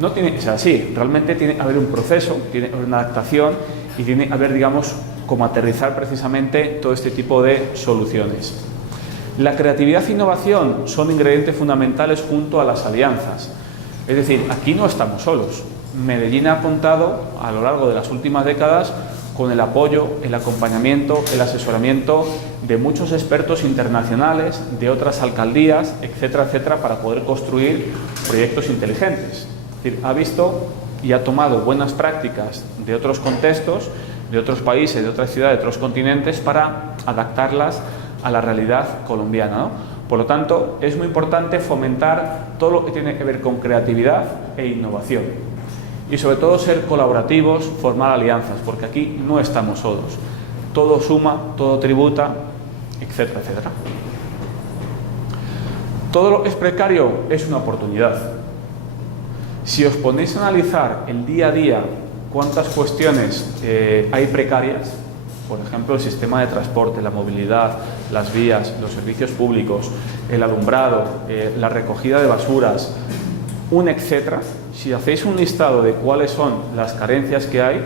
No tiene que ser así, realmente tiene que haber un proceso, tiene que haber una adaptación y tiene que haber, digamos, cómo aterrizar precisamente todo este tipo de soluciones. La creatividad e innovación son ingredientes fundamentales junto a las alianzas. Es decir, aquí no estamos solos. Medellín ha contado a lo largo de las últimas décadas con el apoyo, el acompañamiento, el asesoramiento de muchos expertos internacionales, de otras alcaldías, etcétera, etcétera, para poder construir proyectos inteligentes. Es decir, ha visto y ha tomado buenas prácticas de otros contextos, de otros países, de otras ciudades, de otros continentes, para adaptarlas a la realidad colombiana, ¿no? Por lo tanto, es muy importante fomentar todo lo que tiene que ver con creatividad e innovación. Y sobre todo ser colaborativos, formar alianzas, porque aquí no estamos solos. Todo suma, todo tributa, etcétera, etcétera. Todo lo que es precario es una oportunidad. Si os ponéis a analizar el día a día cuántas cuestiones hay precarias, por ejemplo, el sistema de transporte, la movilidad, las vías, los servicios públicos, el alumbrado, la recogida de basuras, un etcétera. Si hacéis un listado de cuáles son las carencias que hay,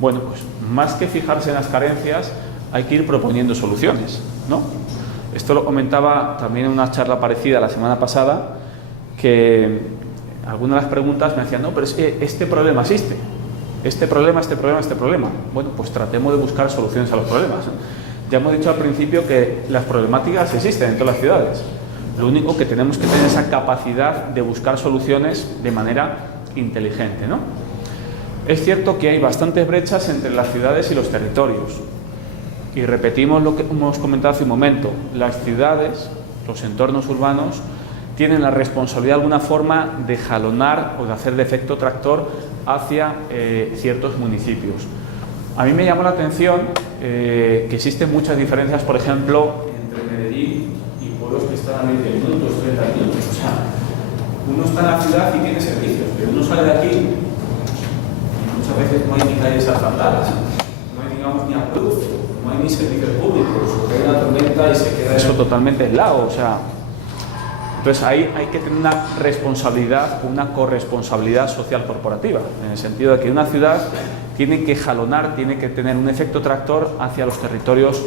bueno, pues más que fijarse en las carencias, hay que ir proponiendo soluciones, ¿no? Esto lo comentaba también en una charla parecida la semana pasada, que algunas de las preguntas me decían, no, pero es que este problema existe. Este problema. Bueno, pues tratemos de buscar soluciones a los problemas. Ya hemos dicho al principio que las problemáticas existen en todas las ciudades. Lo único que tenemos que tener esa capacidad de buscar soluciones de manera inteligente, ¿no? Es cierto que hay bastantes brechas entre las ciudades y los territorios. Y repetimos lo que hemos comentado hace un momento. Las ciudades, los entornos urbanos, tienen la responsabilidad de alguna forma de jalonar o de hacer de efecto tractor hacia ciertos municipios. A mí me llamó la atención que existen muchas diferencias, por ejemplo, entre Medellín y pueblos que están a 20 minutos, 30 minutos. O sea, uno está en la ciudad y tiene servicios, pero uno sale de aquí y muchas veces no hay ni calles asfaltadas, no hay, digamos, ni luz, no hay ni servicios públicos, cae una tormenta y se queda eso totalmente aislado. O sea, entonces ahí hay que tener una responsabilidad, una corresponsabilidad social corporativa, en el sentido de que una ciudad tiene que jalonar, tiene que tener un efecto tractor hacia los territorios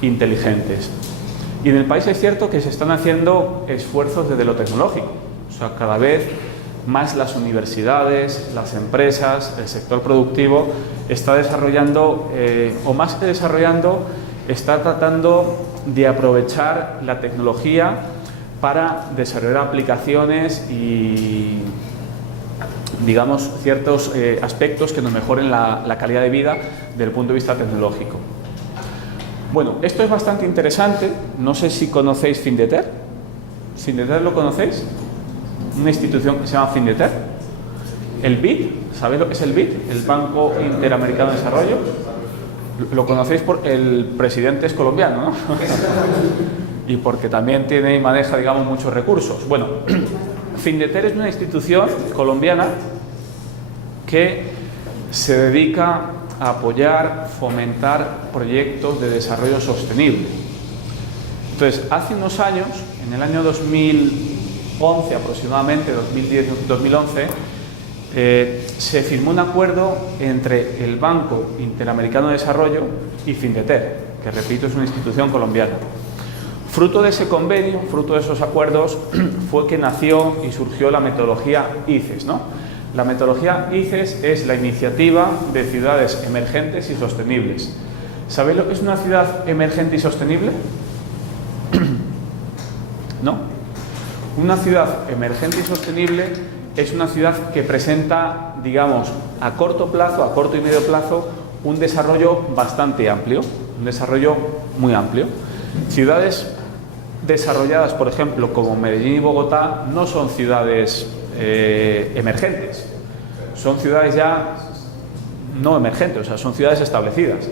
inteligentes. Y en el país es cierto que se están haciendo esfuerzos desde lo tecnológico, o sea, cada vez más las universidades, las empresas, el sector productivo está desarrollando, o más que desarrollando, está tratando de aprovechar la tecnología para desarrollar aplicaciones y, digamos, ciertos aspectos que nos mejoren la calidad de vida desde el punto de vista tecnológico. Bueno, esto es bastante interesante. No sé si conocéis Findeter. ¿Findeter lo conocéis? Una institución que se llama Findeter. El BID, ¿sabéis lo que es el BID? El Banco Interamericano de Desarrollo. Lo conocéis por el presidente es colombiano, ¿no? Y porque también tiene y maneja, digamos, muchos recursos. Bueno, Findeter es una institución colombiana que se dedica a apoyar, fomentar proyectos de desarrollo sostenible. Entonces, hace unos años, en el año 2011 aproximadamente, 2010-2011, se firmó un acuerdo entre el Banco Interamericano de Desarrollo y Findeter, que repito es una institución colombiana. Fruto de ese convenio, fruto de esos acuerdos, fue que nació y surgió la metodología ICES, ¿no? La metodología ICES es la iniciativa de ciudades emergentes y sostenibles. ¿Sabéis lo que es una ciudad emergente y sostenible? ¿No? Una ciudad emergente y sostenible es una ciudad que presenta, digamos, a corto plazo, a corto y medio plazo, un desarrollo bastante amplio, un desarrollo muy amplio. Ciudades desarrolladas, por ejemplo, como Medellín y Bogotá, no son ciudades emergentes, son ciudades ya no emergentes, o sea, son ciudades establecidas.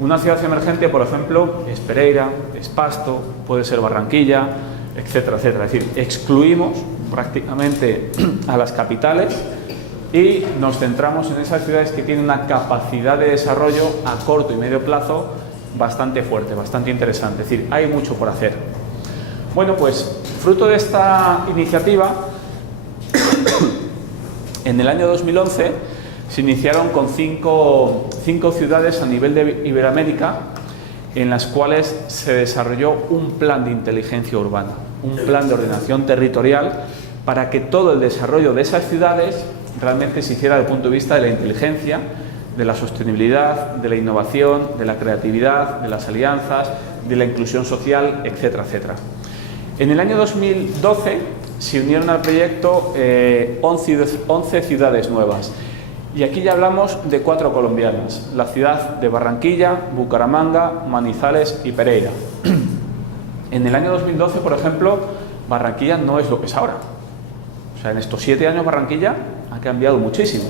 Una ciudad emergente, por ejemplo, es Pereira, es Pasto, puede ser Barranquilla, etcétera, etcétera. Es decir, excluimos prácticamente a las capitales y nos centramos en esas ciudades que tienen una capacidad de desarrollo a corto y medio plazo bastante fuerte, bastante interesante. Es decir, hay mucho por hacer. Bueno, pues fruto de esta iniciativa, en el año 2011 se iniciaron con cinco ciudades a nivel de Iberoamérica en las cuales se desarrolló un plan de inteligencia urbana, un plan de ordenación territorial para que todo el desarrollo de esas ciudades realmente se hiciera desde el punto de vista de la inteligencia, de la sostenibilidad, de la innovación, de la creatividad, de las alianzas, de la inclusión social, etcétera, etcétera. En el año 2012 se unieron al proyecto 11 ciudades nuevas. Y aquí ya hablamos de 4 colombianas, la ciudad de Barranquilla, Bucaramanga, Manizales y Pereira. En el año 2012, por ejemplo, Barranquilla no es lo que es ahora. O sea, en estos 7 años Barranquilla ha cambiado muchísimo.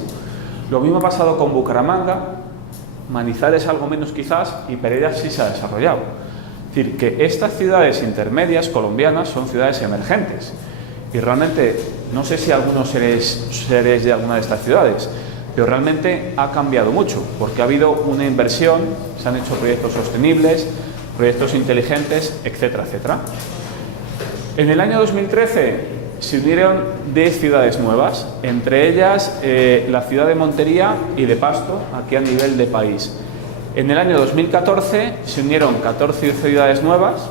Lo mismo ha pasado con Bucaramanga, Manizales algo menos quizás, y Pereira sí se ha desarrollado. Es decir, que estas ciudades intermedias colombianas son ciudades emergentes. Y realmente, no sé si algunos seréis de alguna de estas ciudades, pero realmente ha cambiado mucho, porque ha habido una inversión, se han hecho proyectos sostenibles, proyectos inteligentes, etcétera, etcétera. En el año 2013 se unieron 10 ciudades nuevas, entre ellas la ciudad de Montería y de Pasto, aquí a nivel de país. En el año 2014 se unieron 14 ciudades nuevas,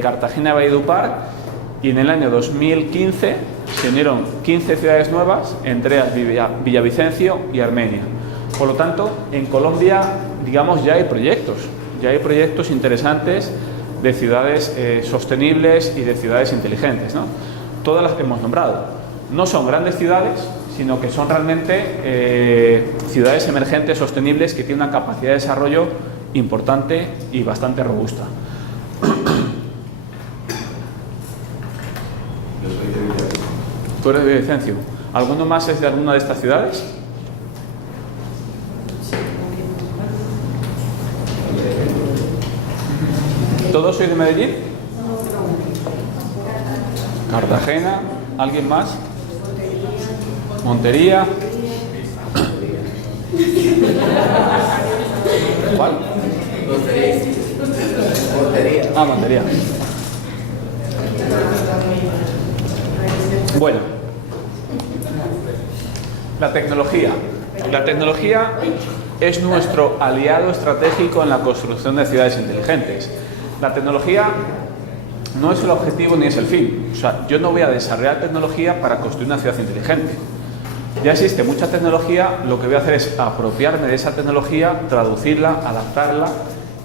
Cartagena y Valledupar, y en el año 2015 se unieron 15 ciudades nuevas, entre ellas Villavicencio y Armenia. Por lo tanto, en Colombia, digamos, ya hay proyectos interesantes de ciudades sostenibles y de ciudades inteligentes, ¿no? Todas las que hemos nombrado. No son grandes ciudades, sino que son realmente ciudades emergentes, sostenibles, que tienen una capacidad de desarrollo importante y bastante robusta. Tú eres de Villavicencio. ¿Alguno más es de alguna de estas ciudades? ¿Todos sois de Medellín? Cartagena. ¿Alguien más? Montería. ¿Cuál? Montería. Ah, Montería. Bueno, la tecnología. La tecnología es nuestro aliado estratégico en la construcción de ciudades inteligentes. La tecnología no es el objetivo ni es el fin. O sea, yo no voy a desarrollar tecnología para construir una ciudad inteligente. Ya existe mucha tecnología, lo que voy a hacer es apropiarme de esa tecnología, traducirla, adaptarla,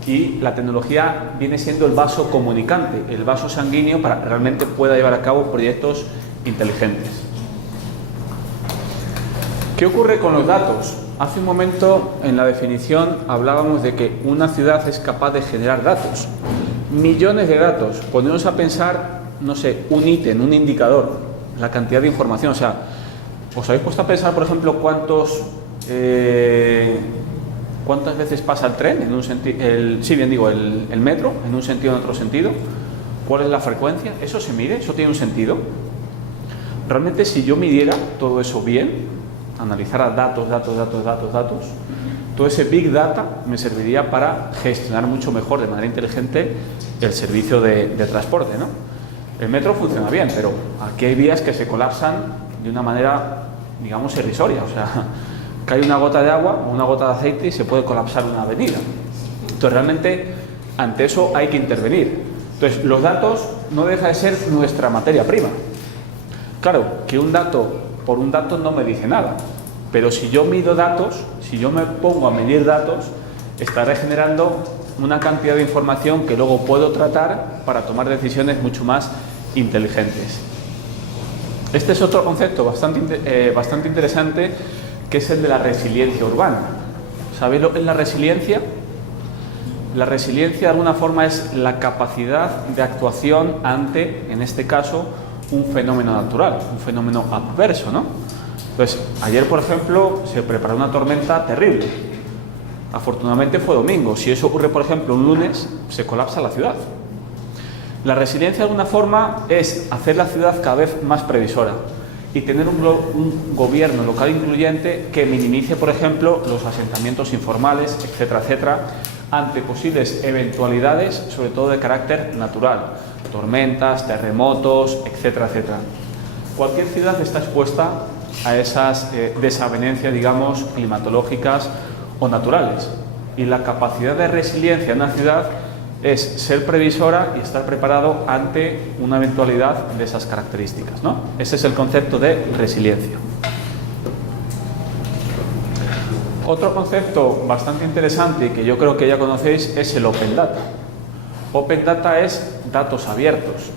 y la tecnología viene siendo el vaso comunicante, el vaso sanguíneo para que realmente pueda llevar a cabo proyectos inteligentes. ¿Qué ocurre con los datos? Hace un momento en la definición hablábamos de que una ciudad es capaz de generar datos, millones de datos. Ponemos a pensar, no sé, un ítem, un indicador, la cantidad de información. O sea, ¿os habéis puesto a pensar, por ejemplo, cuántas veces pasa el tren en un sentido, el metro en un sentido o en otro sentido? ¿Cuál es la frecuencia? ¿Eso se mide? ¿Eso tiene un sentido? Realmente, si yo midiera todo eso bien, analizara datos, todo ese Big Data me serviría para gestionar mucho mejor, de manera inteligente, el servicio de transporte, ¿no? El metro funciona bien, pero aquí hay vías que se colapsan de una manera, digamos, irrisoria. O sea, cae una gota de agua o una gota de aceite y se puede colapsar una avenida. Entonces, realmente, ante eso hay que intervenir. Entonces, los datos no deja de ser nuestra materia prima. Claro, que por un dato no me dice nada, pero si yo mido datos, si yo me pongo a medir datos, estaré generando una cantidad de información que luego puedo tratar para tomar decisiones mucho más inteligentes. Este es otro concepto bastante interesante, que es el de la resiliencia urbana. O ¿Sabéis lo que es la resiliencia? La resiliencia de alguna forma es la capacidad de actuación ante, en este caso, un fenómeno natural, un fenómeno adverso, ¿no? Entonces, ayer, por ejemplo, se preparó una tormenta terrible. Afortunadamente fue domingo. Si eso ocurre, por ejemplo, un lunes, se colapsa la ciudad. La resiliencia, de alguna forma, es hacer la ciudad cada vez más previsora y tener un gobierno local incluyente que minimice, por ejemplo, los asentamientos informales, etcétera, etcétera, ante posibles eventualidades, sobre todo de carácter natural, tormentas, terremotos, etcétera, etcétera. Cualquier ciudad está expuesta a esas desavenencias, digamos, climatológicas o naturales. Y la capacidad de resiliencia en una ciudad es ser previsora y estar preparado ante una eventualidad de esas características, ¿no? Ese es el concepto de resiliencia. Otro concepto bastante interesante y que yo creo que ya conocéis es el Open Data. Open Data es datos abiertos.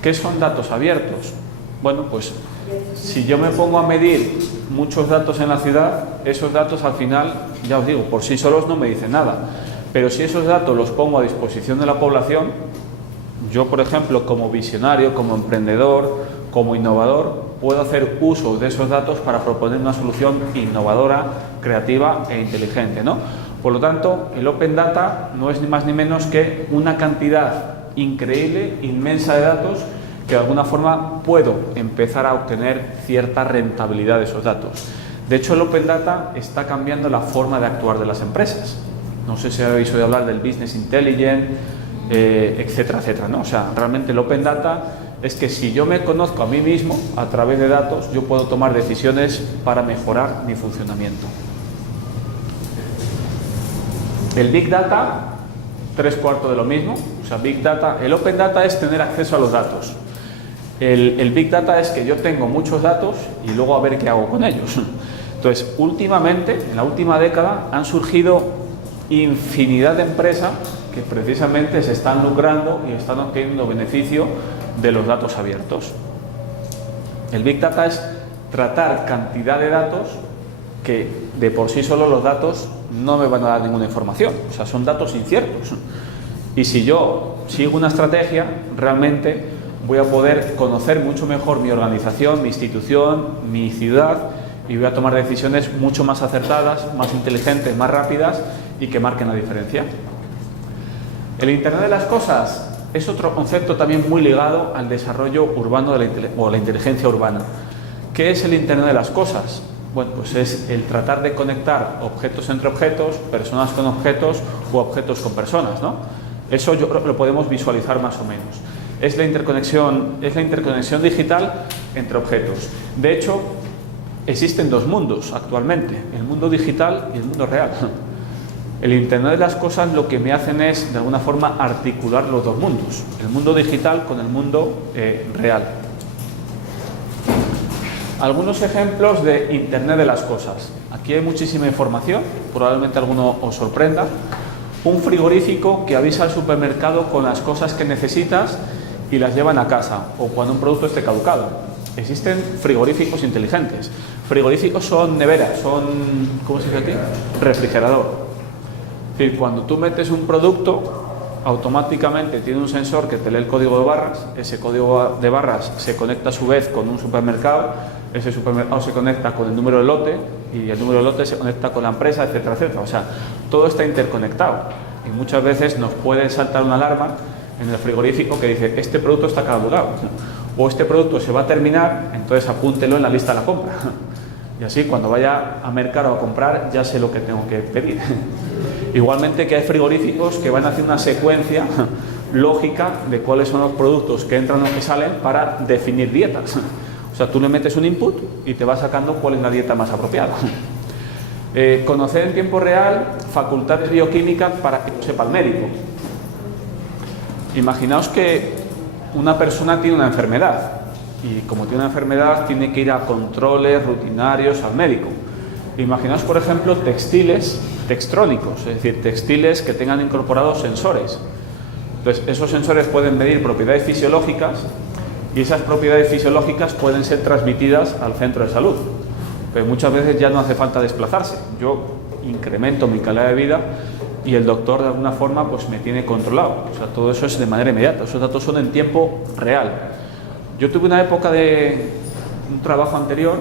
¿Qué son datos abiertos? Bueno, pues si yo me pongo a medir muchos datos en la ciudad, esos datos al final, ya os digo, por sí solos no me dicen nada. Pero si esos datos los pongo a disposición de la población, yo, por ejemplo, como visionario, como emprendedor, como innovador, puedo hacer uso de esos datos para proponer una solución innovadora, creativa e inteligente, ¿no? Por lo tanto, el Open Data no es ni más ni menos que una cantidad increíble, inmensa de datos que de alguna forma puedo empezar a obtener cierta rentabilidad de esos datos. De hecho, el Open Data está cambiando la forma de actuar de las empresas. No sé si habéis oído hablar del Business Intelligence, etcétera, etcétera, ¿no? O sea, realmente el Open Data es que si yo me conozco a mí mismo a través de datos, yo puedo tomar decisiones para mejorar mi funcionamiento. El Big Data, 3/4 de lo mismo. O sea, Big Data, el Open Data es tener acceso a los datos. El Big Data es que yo tengo muchos datos y luego a ver qué hago con ellos. Entonces, últimamente, en la última década, han surgido infinidad de empresas que precisamente se están lucrando y están obteniendo beneficio de los datos abiertos. El Big Data es tratar cantidad de datos que de por sí solo los datos no me van a dar ninguna información, o sea, son datos inciertos. Y si yo sigo una estrategia, realmente voy a poder conocer mucho mejor mi organización, mi institución, mi ciudad, y voy a tomar decisiones mucho más acertadas, más inteligentes, más rápidas y que marquen la diferencia. El Internet de las Cosas es otro concepto también muy ligado al desarrollo urbano o la inteligencia urbana. ¿Qué es el Internet de las Cosas? Bueno, pues es el tratar de conectar objetos entre objetos, personas con objetos u objetos con personas, ¿no? Eso yo creo que lo podemos visualizar más o menos. Es la interconexión digital entre objetos. De hecho, existen dos mundos actualmente, el mundo digital y el mundo real. El Internet de las Cosas lo que me hacen es, de alguna forma, articular los dos mundos, el mundo digital con el mundo real. Algunos ejemplos de Internet de las Cosas. Aquí hay muchísima información, probablemente alguno os sorprenda. Un frigorífico que avisa al supermercado con las cosas que necesitas y las llevan a casa, o cuando un producto esté caducado. Existen frigoríficos inteligentes. Frigoríficos son neveras, son, ¿cómo se dice aquí? Refrigerador. Es decir, cuando tú metes un producto, automáticamente tiene un sensor que te lee el código de barras, ese código de barras se conecta a su vez con un supermercado, ese supermercado se conecta con el número de lote y el número de lote se conecta con la empresa, etcétera, etcétera. O sea, todo está interconectado y muchas veces nos puede saltar una alarma en el frigorífico que dice este producto está caducado o este producto se va a terminar, entonces apúntelo en la lista de la compra. Y así cuando vaya a mercado a comprar ya sé lo que tengo que pedir. Igualmente que hay frigoríficos que van a hacer una secuencia lógica de cuáles son los productos que entran o que salen para definir dietas. O sea, tú le metes un input y te va sacando cuál es la dieta más apropiada. Conocer en tiempo real facultades bioquímicas para que lo sepa el médico. Imaginaos que una persona tiene una enfermedad y como tiene una enfermedad tiene que ir a controles rutinarios al médico. Imaginaos, por ejemplo, textiles textrónicos, es decir, textiles que tengan incorporados sensores. Entonces, esos sensores pueden medir propiedades fisiológicas y esas propiedades fisiológicas pueden ser transmitidas al centro de salud. Pero muchas veces ya no hace falta desplazarse. Yo incremento mi calidad de vida y el doctor de alguna forma pues me tiene controlado. O sea, todo eso es de manera inmediata, esos datos son en tiempo real. Yo tuve una época de un trabajo anterior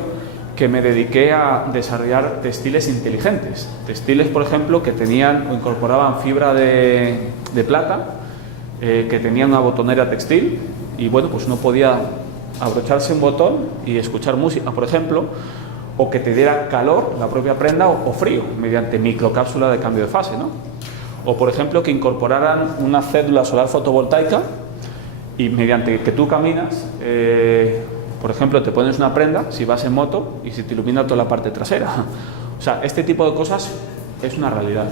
que me dediqué a desarrollar textiles inteligentes. Textiles, por ejemplo, que tenían o incorporaban fibra de plata, que tenían una botonera textil y bueno, pues uno podía abrocharse un botón y escuchar música, por ejemplo, o que te diera calor la propia prenda o frío mediante microcápsula de cambio de fase, ¿no? O por ejemplo que incorporaran una cédula solar fotovoltaica y mediante que tú caminas, por ejemplo, te pones una prenda si vas en moto y se te ilumina toda la parte trasera. O sea, este tipo de cosas es una realidad.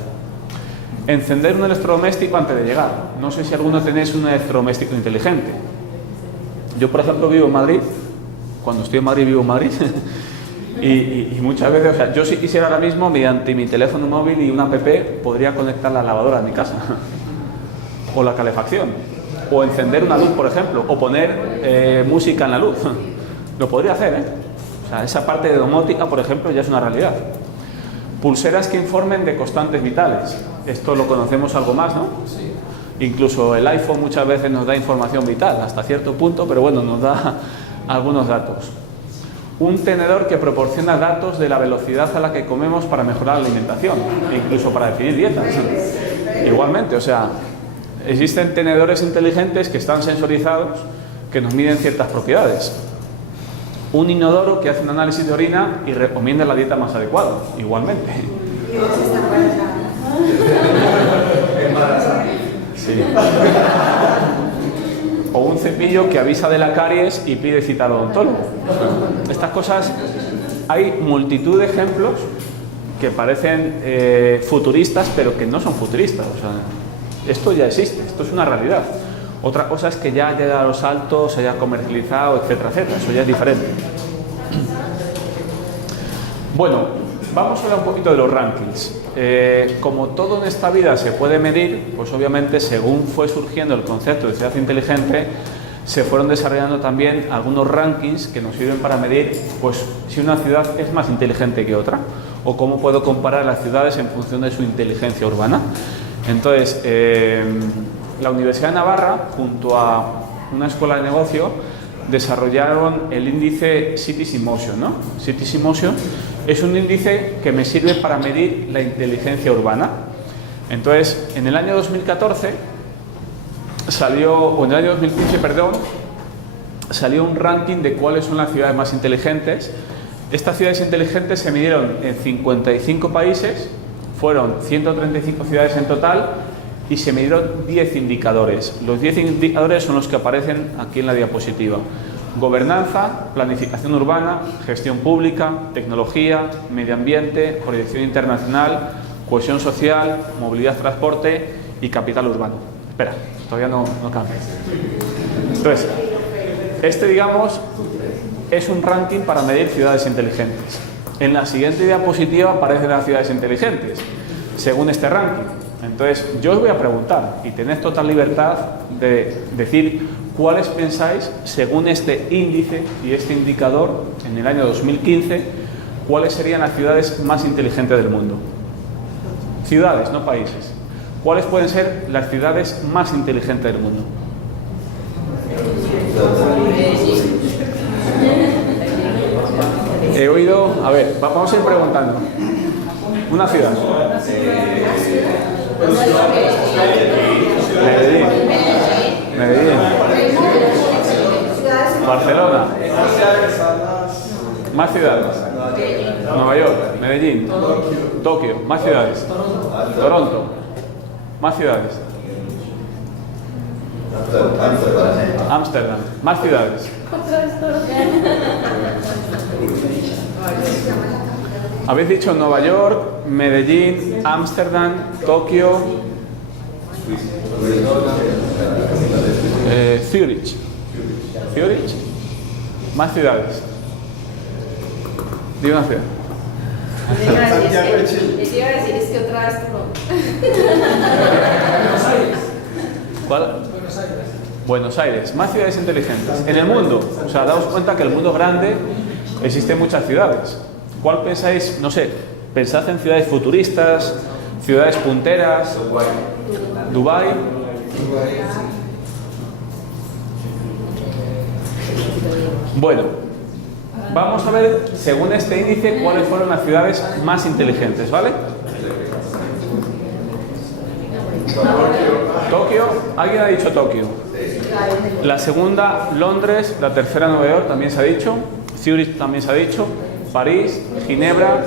Encender un electrodoméstico antes de llegar. No sé si alguno tenéis un electrodoméstico inteligente. Yo, por ejemplo, vivo en Madrid. Cuando estoy en Madrid, vivo en Madrid. y muchas veces, o sea, yo si quisiera ahora mismo, mediante mi teléfono móvil y una app, podría conectar la lavadora de mi casa. O la calefacción. O encender una luz, por ejemplo. O poner música en la luz. Lo podría hacer, ¿eh? O sea, esa parte de domótica, por ejemplo, ya es una realidad. Pulseras que informen de constantes vitales. Esto lo conocemos algo más, ¿no? Sí. Incluso el iPhone muchas veces nos da información vital, hasta cierto punto, pero bueno, nos da algunos datos. Un tenedor que proporciona datos de la velocidad a la que comemos para mejorar la alimentación, incluso para definir dietas. Igualmente, o sea, existen tenedores inteligentes que están sensorizados, que nos miden ciertas propiedades. Un inodoro que hace un análisis de orina y recomienda la dieta más adecuada, igualmente. Sí. O un cepillo que avisa de la caries y pide cita al odontólogo. Estas cosas, hay multitud de ejemplos que parecen futuristas, pero que no son futuristas. O sea, esto ya existe, esto es una realidad. Otra cosa es que ya haya dado los saltos, se haya comercializado, etcétera, etcétera. Eso ya es diferente. Bueno, vamos a hablar un poquito de los rankings. Como todo en esta vida se puede medir, pues obviamente según fue surgiendo el concepto de ciudad inteligente, se fueron desarrollando también algunos rankings que nos sirven para medir pues, si una ciudad es más inteligente que otra o cómo puedo comparar las ciudades en función de su inteligencia urbana. Entonces, la Universidad de Navarra, junto a una escuela de negocio, desarrollaron el índice Cities in Motion, ¿no? Cities in Motion es un índice que me sirve para medir la inteligencia urbana. Entonces, en el año 2014 salió, o en el año 2015, perdón, salió un ranking de cuáles son las ciudades más inteligentes. Estas ciudades inteligentes se midieron en 55 países, fueron 135 ciudades en total, y se midieron 10 indicadores. Los 10 indicadores son los que aparecen aquí en la diapositiva. Gobernanza, planificación urbana, gestión pública, tecnología, medio ambiente, proyección internacional, cohesión social, movilidad, transporte y capital urbano. Espera, todavía no cambia. Entonces, este, digamos, es un ranking para medir ciudades inteligentes. En la siguiente diapositiva aparecen las ciudades inteligentes, según este ranking. Entonces, yo os voy a preguntar, y tenéis total libertad de decir cuáles pensáis, según este índice y este indicador, en el año 2015, cuáles serían las ciudades más inteligentes del mundo. Ciudades, no países. ¿Cuáles pueden ser las ciudades más inteligentes del mundo? He oído... A ver, vamos a ir preguntando. Una ciudad. Medellín. Barcelona. Más ciudades. Nueva York, Medellín, Tokio. Más ciudades. Toronto. Más ciudades. Ámsterdam. Más ciudades. Habéis dicho Nueva York, Medellín, Ámsterdam, Tokio, Zurich. Zurich. Más ciudades. Dime una ciudad. Les iba a decir, es que otra vez no. ¿Cuál? Buenos Aires. Más ciudades inteligentes. En el mundo, o sea, daos cuenta que el mundo es grande, existen muchas ciudades. ¿Cuál pensáis, no sé, Pensad en ciudades futuristas, ciudades punteras, Dubái. Bueno, vamos a ver, según este índice, cuáles fueron las ciudades más inteligentes, ¿vale? Tokio, ¿alguien ha dicho Tokio? La segunda, Londres, la tercera, Nueva York, también se ha dicho, Zurich también se ha dicho, París, Ginebra,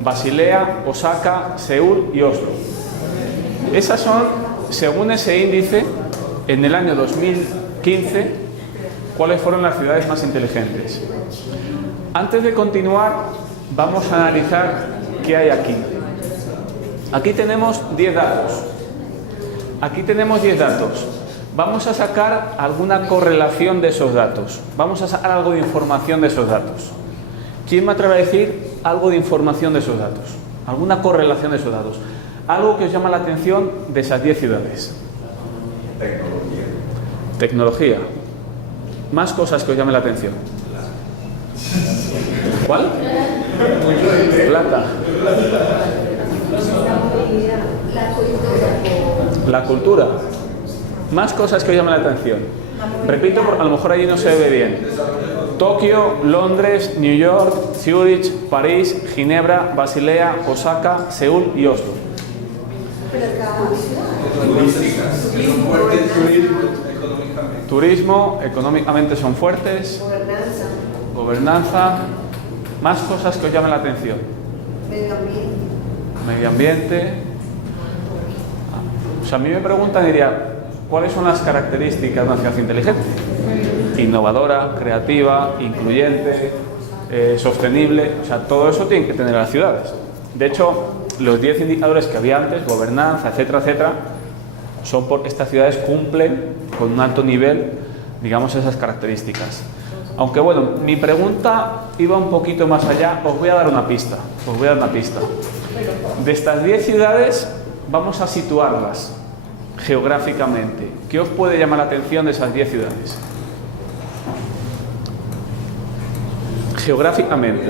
Basilea, Osaka, Seúl y Oslo. Esas son, según ese índice, en el año 2015, cuáles fueron las ciudades más inteligentes. Antes de continuar, vamos a analizar qué hay aquí. Aquí tenemos 10 datos. Aquí tenemos 10 datos. Vamos a sacar alguna correlación de esos datos. Vamos a sacar algo de información de esos datos. ¿Quién me atreve a decir algo de información de esos datos? Alguna correlación de esos datos. Algo que os llama la atención de esas 10 ciudades. Tecnología. Tecnología. Más cosas que os llamen la atención. ¿Cuál? Plata. La cultura. Más cosas que os llamen la atención. Repito, a lo mejor allí no se ve bien. Tokio, Londres, New York, Zurich, París, Ginebra, Basilea, Osaka, Seúl y Oslo. Turísticas. Son fuertes económicamente. Turismo, económicamente son fuertes. Gobernanza. Más cosas que os llamen la atención. Medio ambiente. O sea, a mí me preguntan, diría, ¿cuáles son las características de una ciudad inteligente? Innovadora, creativa, incluyente, sostenible. O sea, todo eso tienen que tener las ciudades. De hecho, los 10 indicadores que había antes, gobernanza, etcétera, etcétera, son porque estas ciudades cumplen con un alto nivel, digamos, esas características. Aunque bueno, mi pregunta iba un poquito más allá. Os voy a dar una pista. De estas 10 ciudades, vamos a situarlas geográficamente. ¿Qué os puede llamar la atención de esas 10 ciudades? Geográficamente.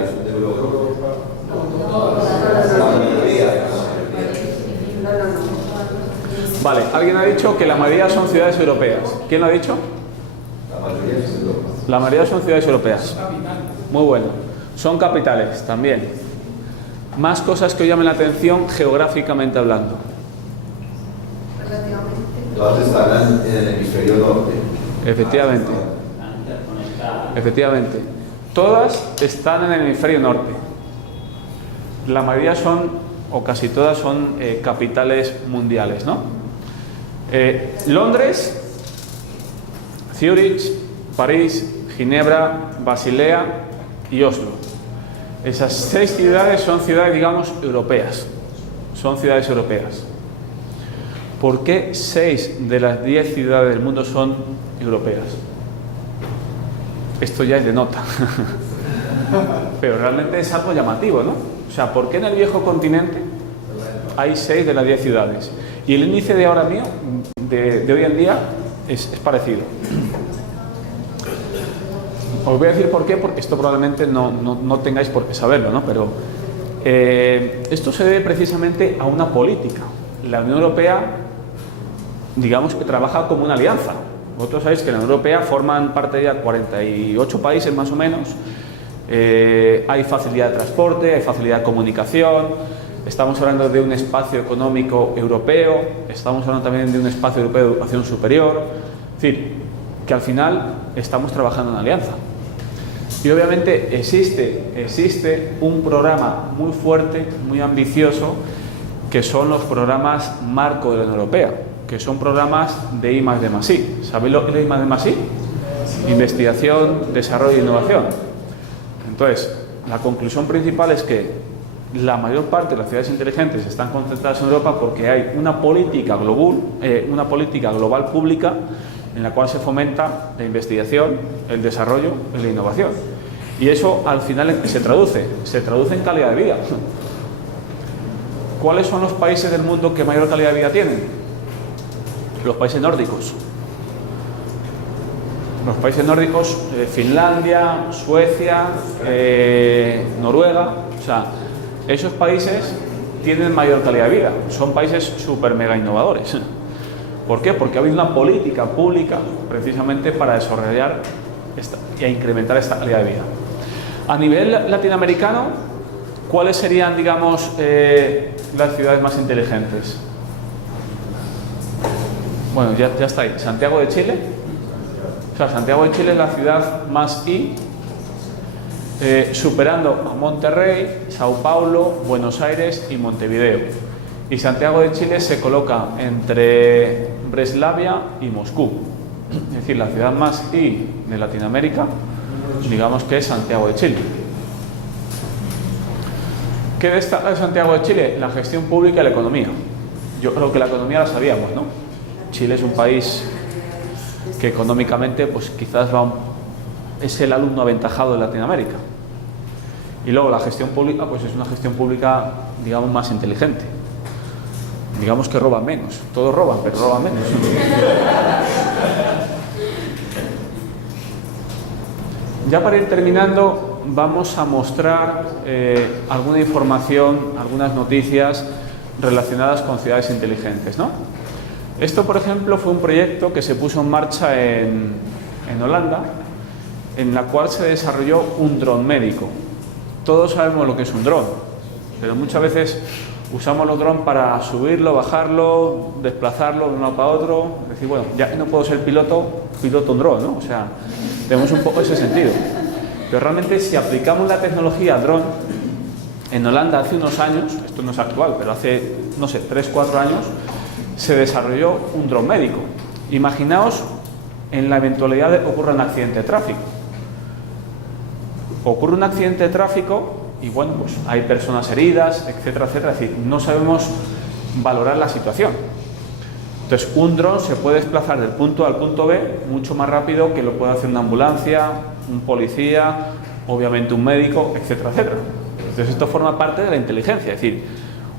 Vale, alguien ha dicho que la mayoría son ciudades europeas. ¿Quién lo ha dicho? La mayoría son ciudades europeas. Muy bueno. Son capitales también. Más cosas que os llamen la atención geográficamente hablando. Todas están en el hemisferio norte. Efectivamente. Efectivamente. Todas están en el hemisferio norte. La mayoría son, o casi todas son capitales mundiales, ¿no? Londres, Zurich, París, Ginebra, Basilea y Oslo. Esas 6 ciudades son ciudades, digamos, europeas. Son ciudades europeas. ¿Por qué 6 de las 10 ciudades del mundo son europeas? Esto ya es de nota. Pero realmente es algo llamativo, ¿no? O sea, ¿por qué en el viejo continente hay 6 de las 10 ciudades? Y el índice de ahora mío, de hoy en día, es parecido. Os voy a decir por qué, porque esto probablemente no tengáis por qué saberlo, ¿no? Pero esto se debe precisamente a una política. La Unión Europea, digamos que trabaja como una alianza. Vosotros sabéis que en la Unión Europea forman parte ya 48 países más o menos. Hay facilidad de transporte, hay facilidad de comunicación. Estamos hablando de un espacio económico europeo. Estamos hablando también de un espacio europeo de educación superior. Es decir, que al final estamos trabajando en alianza. Y obviamente existe un programa muy fuerte, muy ambicioso, que son los programas marco de la Unión Europea, que son programas de I+D+I. ¿Sabéis lo que es I+D+I? Investigación, desarrollo e innovación. Entonces, la conclusión principal es que la mayor parte de las ciudades inteligentes están concentradas en Europa porque hay una política global pública en la cual se fomenta la investigación, el desarrollo y la innovación. Y eso al final ¿en qué se traduce? Se traduce en calidad de vida. ¿Cuáles son los países del mundo que mayor calidad de vida tienen? Los países nórdicos. Los países nórdicos, Finlandia, Suecia, Noruega. O sea, esos países tienen mayor calidad de vida, son países súper mega innovadores. ¿Por qué? Porque ha habido una política pública precisamente para desarrollar e incrementar esta calidad de vida. A nivel latinoamericano, ¿cuáles serían, digamos, las ciudades más inteligentes? Bueno, ya está ahí. Santiago de Chile. O sea, Santiago de Chile es la ciudad más superando a Monterrey, Sao Paulo, Buenos Aires y Montevideo. Y Santiago de Chile se coloca entre Breslavia y Moscú. Es decir, la ciudad más de Latinoamérica, digamos que es Santiago de Chile. ¿Qué destaca de Santiago de Chile? La gestión pública y la economía. Yo creo que la economía la sabíamos, ¿no? Chile es un país que económicamente, pues quizás es el alumno aventajado de Latinoamérica. Y luego la gestión pública, pues es una gestión pública, digamos, más inteligente. Digamos que roban menos. Todos roban, pero roban menos. Ya para ir terminando, vamos a mostrar alguna información, algunas noticias relacionadas con ciudades inteligentes, ¿no? Esto, por ejemplo, fue un proyecto que se puso en marcha en Holanda, en la cual se desarrolló un dron médico. Todos sabemos lo que es un dron, pero muchas veces usamos los drones para subirlo, bajarlo, desplazarlo de un lado para otro. Es decir, bueno, ya que no puedo ser piloto un dron, ¿no? O sea, tenemos un poco ese sentido. Pero realmente, si aplicamos la tecnología dron, en Holanda hace unos años, esto no es actual, pero hace, no sé, 3-4 años, se desarrolló un dron médico. Imaginaos en la eventualidad de que ocurra un accidente de tráfico. Ocurre un accidente de tráfico y bueno, pues hay personas heridas, etcétera, etcétera. Es decir, no sabemos valorar la situación. Entonces, un dron se puede desplazar del punto A al punto B mucho más rápido que lo puede hacer una ambulancia, un policía, obviamente un médico, etcétera, etcétera. Entonces, esto forma parte de la inteligencia. Es decir,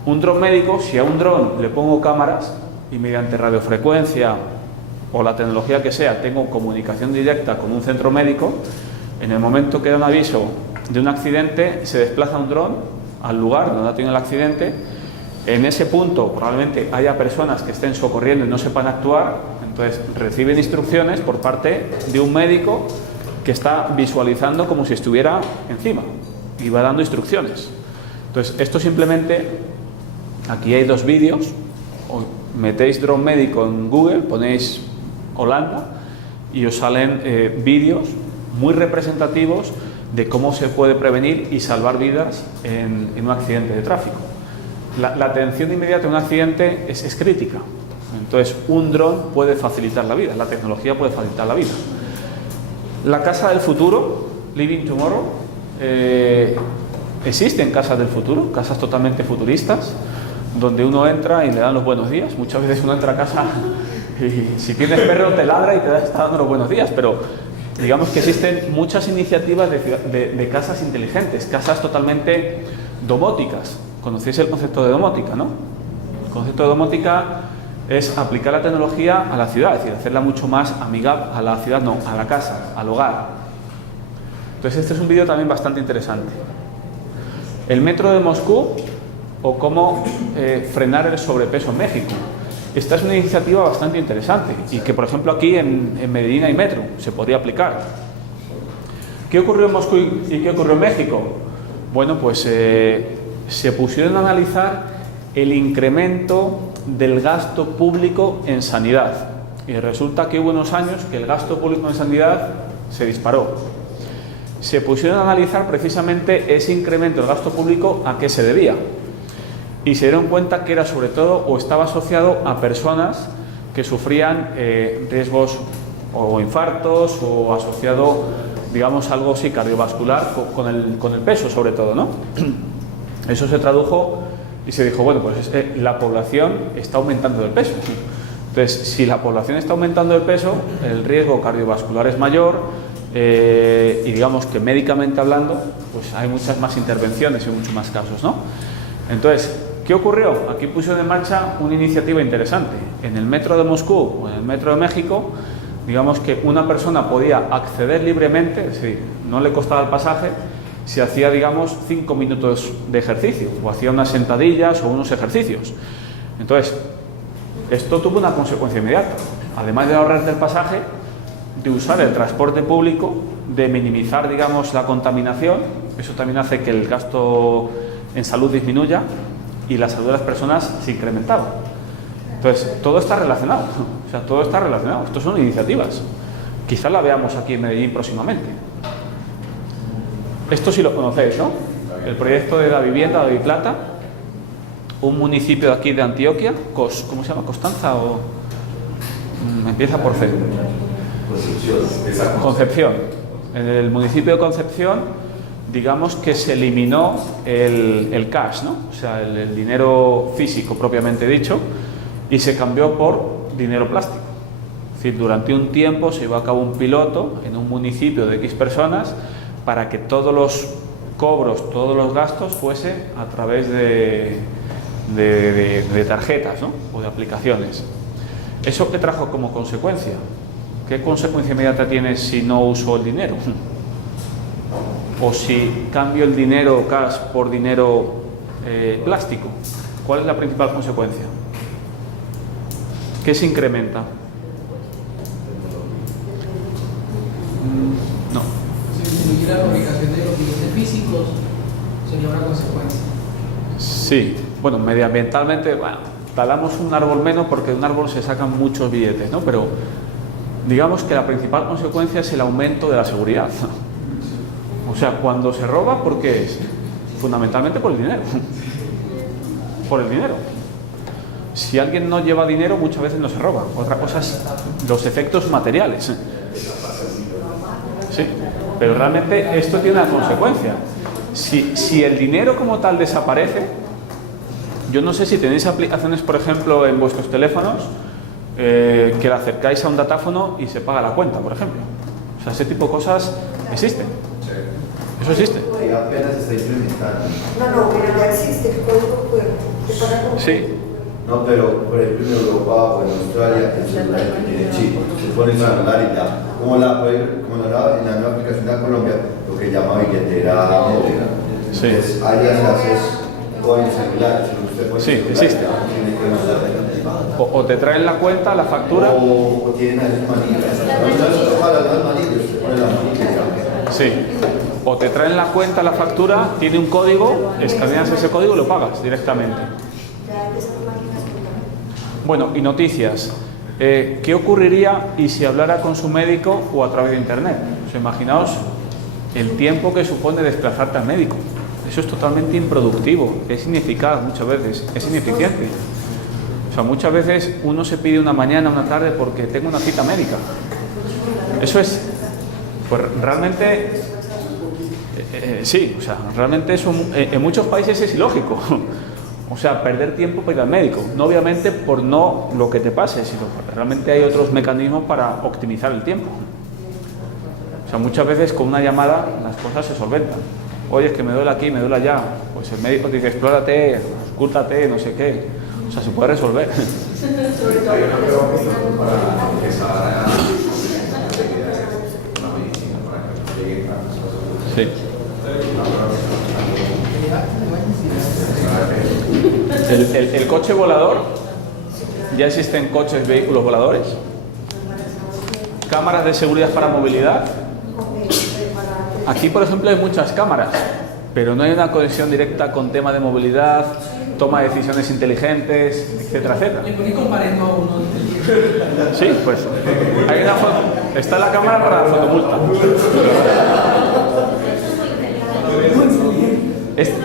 un dron médico, si a un dron le pongo cámaras y mediante radiofrecuencia o la tecnología que sea tengo comunicación directa con un centro médico, en el momento que da un aviso de un accidente, se desplaza un dron al lugar donde ha tenido el accidente. En ese punto probablemente haya personas que estén socorriendo y no sepan actuar, entonces reciben instrucciones por parte de un médico que está visualizando como si estuviera encima y va dando instrucciones. Entonces, esto simplemente, aquí hay 2 vídeos, metéis dron médico en Google, ponéis Holanda y os salen vídeos muy representativos de cómo se puede prevenir y salvar vidas en un accidente de tráfico. La atención inmediata a un accidente es crítica. Entonces, un dron puede facilitar la vida, la tecnología puede facilitar la vida. La casa del futuro, Living Tomorrow, existen casas del futuro, casas totalmente futuristas, donde uno entra y le dan los buenos días. Muchas veces uno entra a casa y si tienes perro te ladra y te está dando los buenos días, pero digamos que existen muchas iniciativas de casas inteligentes, casas totalmente domóticas. Conocéis el concepto de domótica, ¿no? El concepto de domótica es aplicar la tecnología a la ciudad, es decir, hacerla mucho más amigable a la ciudad, no, a la casa, al hogar. Entonces, este es un vídeo también bastante interesante. El metro de Moscú o cómo frenar el sobrepeso en México. Esta es una iniciativa bastante interesante y que, por ejemplo, aquí en Medellín hay metro, se podría aplicar. ¿Qué ocurrió en Moscú y qué ocurrió en México? Bueno, pues se pusieron a analizar el incremento del gasto público en sanidad y resulta que hubo unos años que el gasto público en sanidad se disparó. Se pusieron a analizar precisamente ese incremento del gasto público a qué se debía y se dieron cuenta que era sobre todo o estaba asociado a personas que sufrían riesgos o infartos o asociado, digamos, algo sí cardiovascular con el peso sobre todo, ¿no? Eso se tradujo y se dijo, bueno, pues la población está aumentando del peso. Entonces, si la población está aumentando el peso, el riesgo cardiovascular es mayor y digamos que médicamente hablando, pues hay muchas más intervenciones y muchos más casos, ¿no? Entonces, ¿qué ocurrió? Aquí pusieron en marcha una iniciativa interesante. En el metro de Moscú o en el metro de México, digamos que una persona podía acceder libremente, es decir, no le costaba el pasaje, si hacía, digamos, 5 minutos de ejercicio, o hacía unas sentadillas o unos ejercicios. Entonces, esto tuvo una consecuencia inmediata. Además de ahorrarte el pasaje, de usar el transporte público, de minimizar, digamos, la contaminación, eso también hace que el gasto en salud disminuya y la salud de las personas se incrementaba. Entonces, todo está relacionado. O sea, todo está relacionado. Estos son iniciativas. Quizás la veamos aquí en Medellín próximamente. Esto sí lo conocéis, ¿no? El proyecto de la vivienda de Plata, un municipio de aquí de Antioquia, ¿cómo se llama? ¿Constanza o...? Empieza por C. Concepción. En el municipio de Concepción, digamos que se eliminó el cash, ¿no? O sea, el dinero físico propiamente dicho, y se cambió por dinero plástico. Es decir, durante un tiempo se llevó a cabo un piloto en un municipio de X personas para que todos los cobros, todos los gastos fuese a través de tarjetas, ¿no? O de aplicaciones. ¿Eso qué trajo como consecuencia? ¿Qué consecuencia inmediata tiene si no uso el dinero? O si cambio el dinero cash por dinero plástico. ¿Cuál es la principal consecuencia? ¿Qué se incrementa? No. Si disminuye la fabricación de los billetes físicos, sería una consecuencia. Sí, bueno, medioambientalmente, bueno, talamos un árbol menos porque de un árbol se sacan muchos billetes, ¿no? Pero digamos que la principal consecuencia es el aumento de la seguridad. O sea, cuando se roba, ¿por qué es? Fundamentalmente por el dinero. Por el dinero. Si alguien no lleva dinero, muchas veces no se roba. Otra cosa es los efectos materiales. Sí, pero realmente esto tiene una consecuencia. Si el dinero como tal desaparece, yo no sé si tenéis aplicaciones, por ejemplo, en vuestros teléfonos, que la acercáis a un datáfono y se paga la cuenta, por ejemplo. O sea, ese tipo de cosas existen. Eso existe. Y apenas está implementando. No, pero ya existe el código QR. Sí. No, pero por ejemplo en Europa o en Australia, el celular que tiene chip, se pone el celular y ya. Como en la nueva aplicación de Colombia, lo que llama billetera móvil. Sí. Entonces, ahí ya se hace con el celular. Si usted pone Sí, el celular, existe. tiene que mandar. O te traen la cuenta, la factura. O tienen ahí manillas. No para las manillas, se pone las manillas. Sí. O te traen la cuenta, la factura, tiene un código, escaneas ese código y lo pagas directamente. Bueno, y noticias. ¿Qué ocurriría y si hablara con su médico o a través de internet? O sea, imaginaos el tiempo que supone desplazarte al médico. Eso es totalmente improductivo, es ineficaz muchas veces, es ineficiente. O sea, muchas veces uno se pide una mañana, una tarde porque tengo una cita médica. Eso es, pues realmente, sí, o sea, realmente eso en muchos países es ilógico. O sea, perder tiempo para ir al médico. No obviamente por no lo que te pase, sino porque realmente hay otros mecanismos para optimizar el tiempo. O sea, muchas veces con una llamada las cosas se solventan. Oye, es que me duele aquí, me duele allá. Pues el médico te dice, explórate, auscúltate, no sé qué. O sea, se puede resolver. Hay una preocupación para empezar a una medicina para que lleguen a las cosas. Sí. El coche volador, ya existen coches, vehículos voladores, cámaras de seguridad para movilidad. Aquí, por ejemplo, hay muchas cámaras, pero no hay una conexión directa con tema de movilidad, toma de decisiones inteligentes, etcétera, etcétera. ¿Y por qué comparando a uno inteligente? Sí, pues hay una foto, está la cámara para la fotomulta.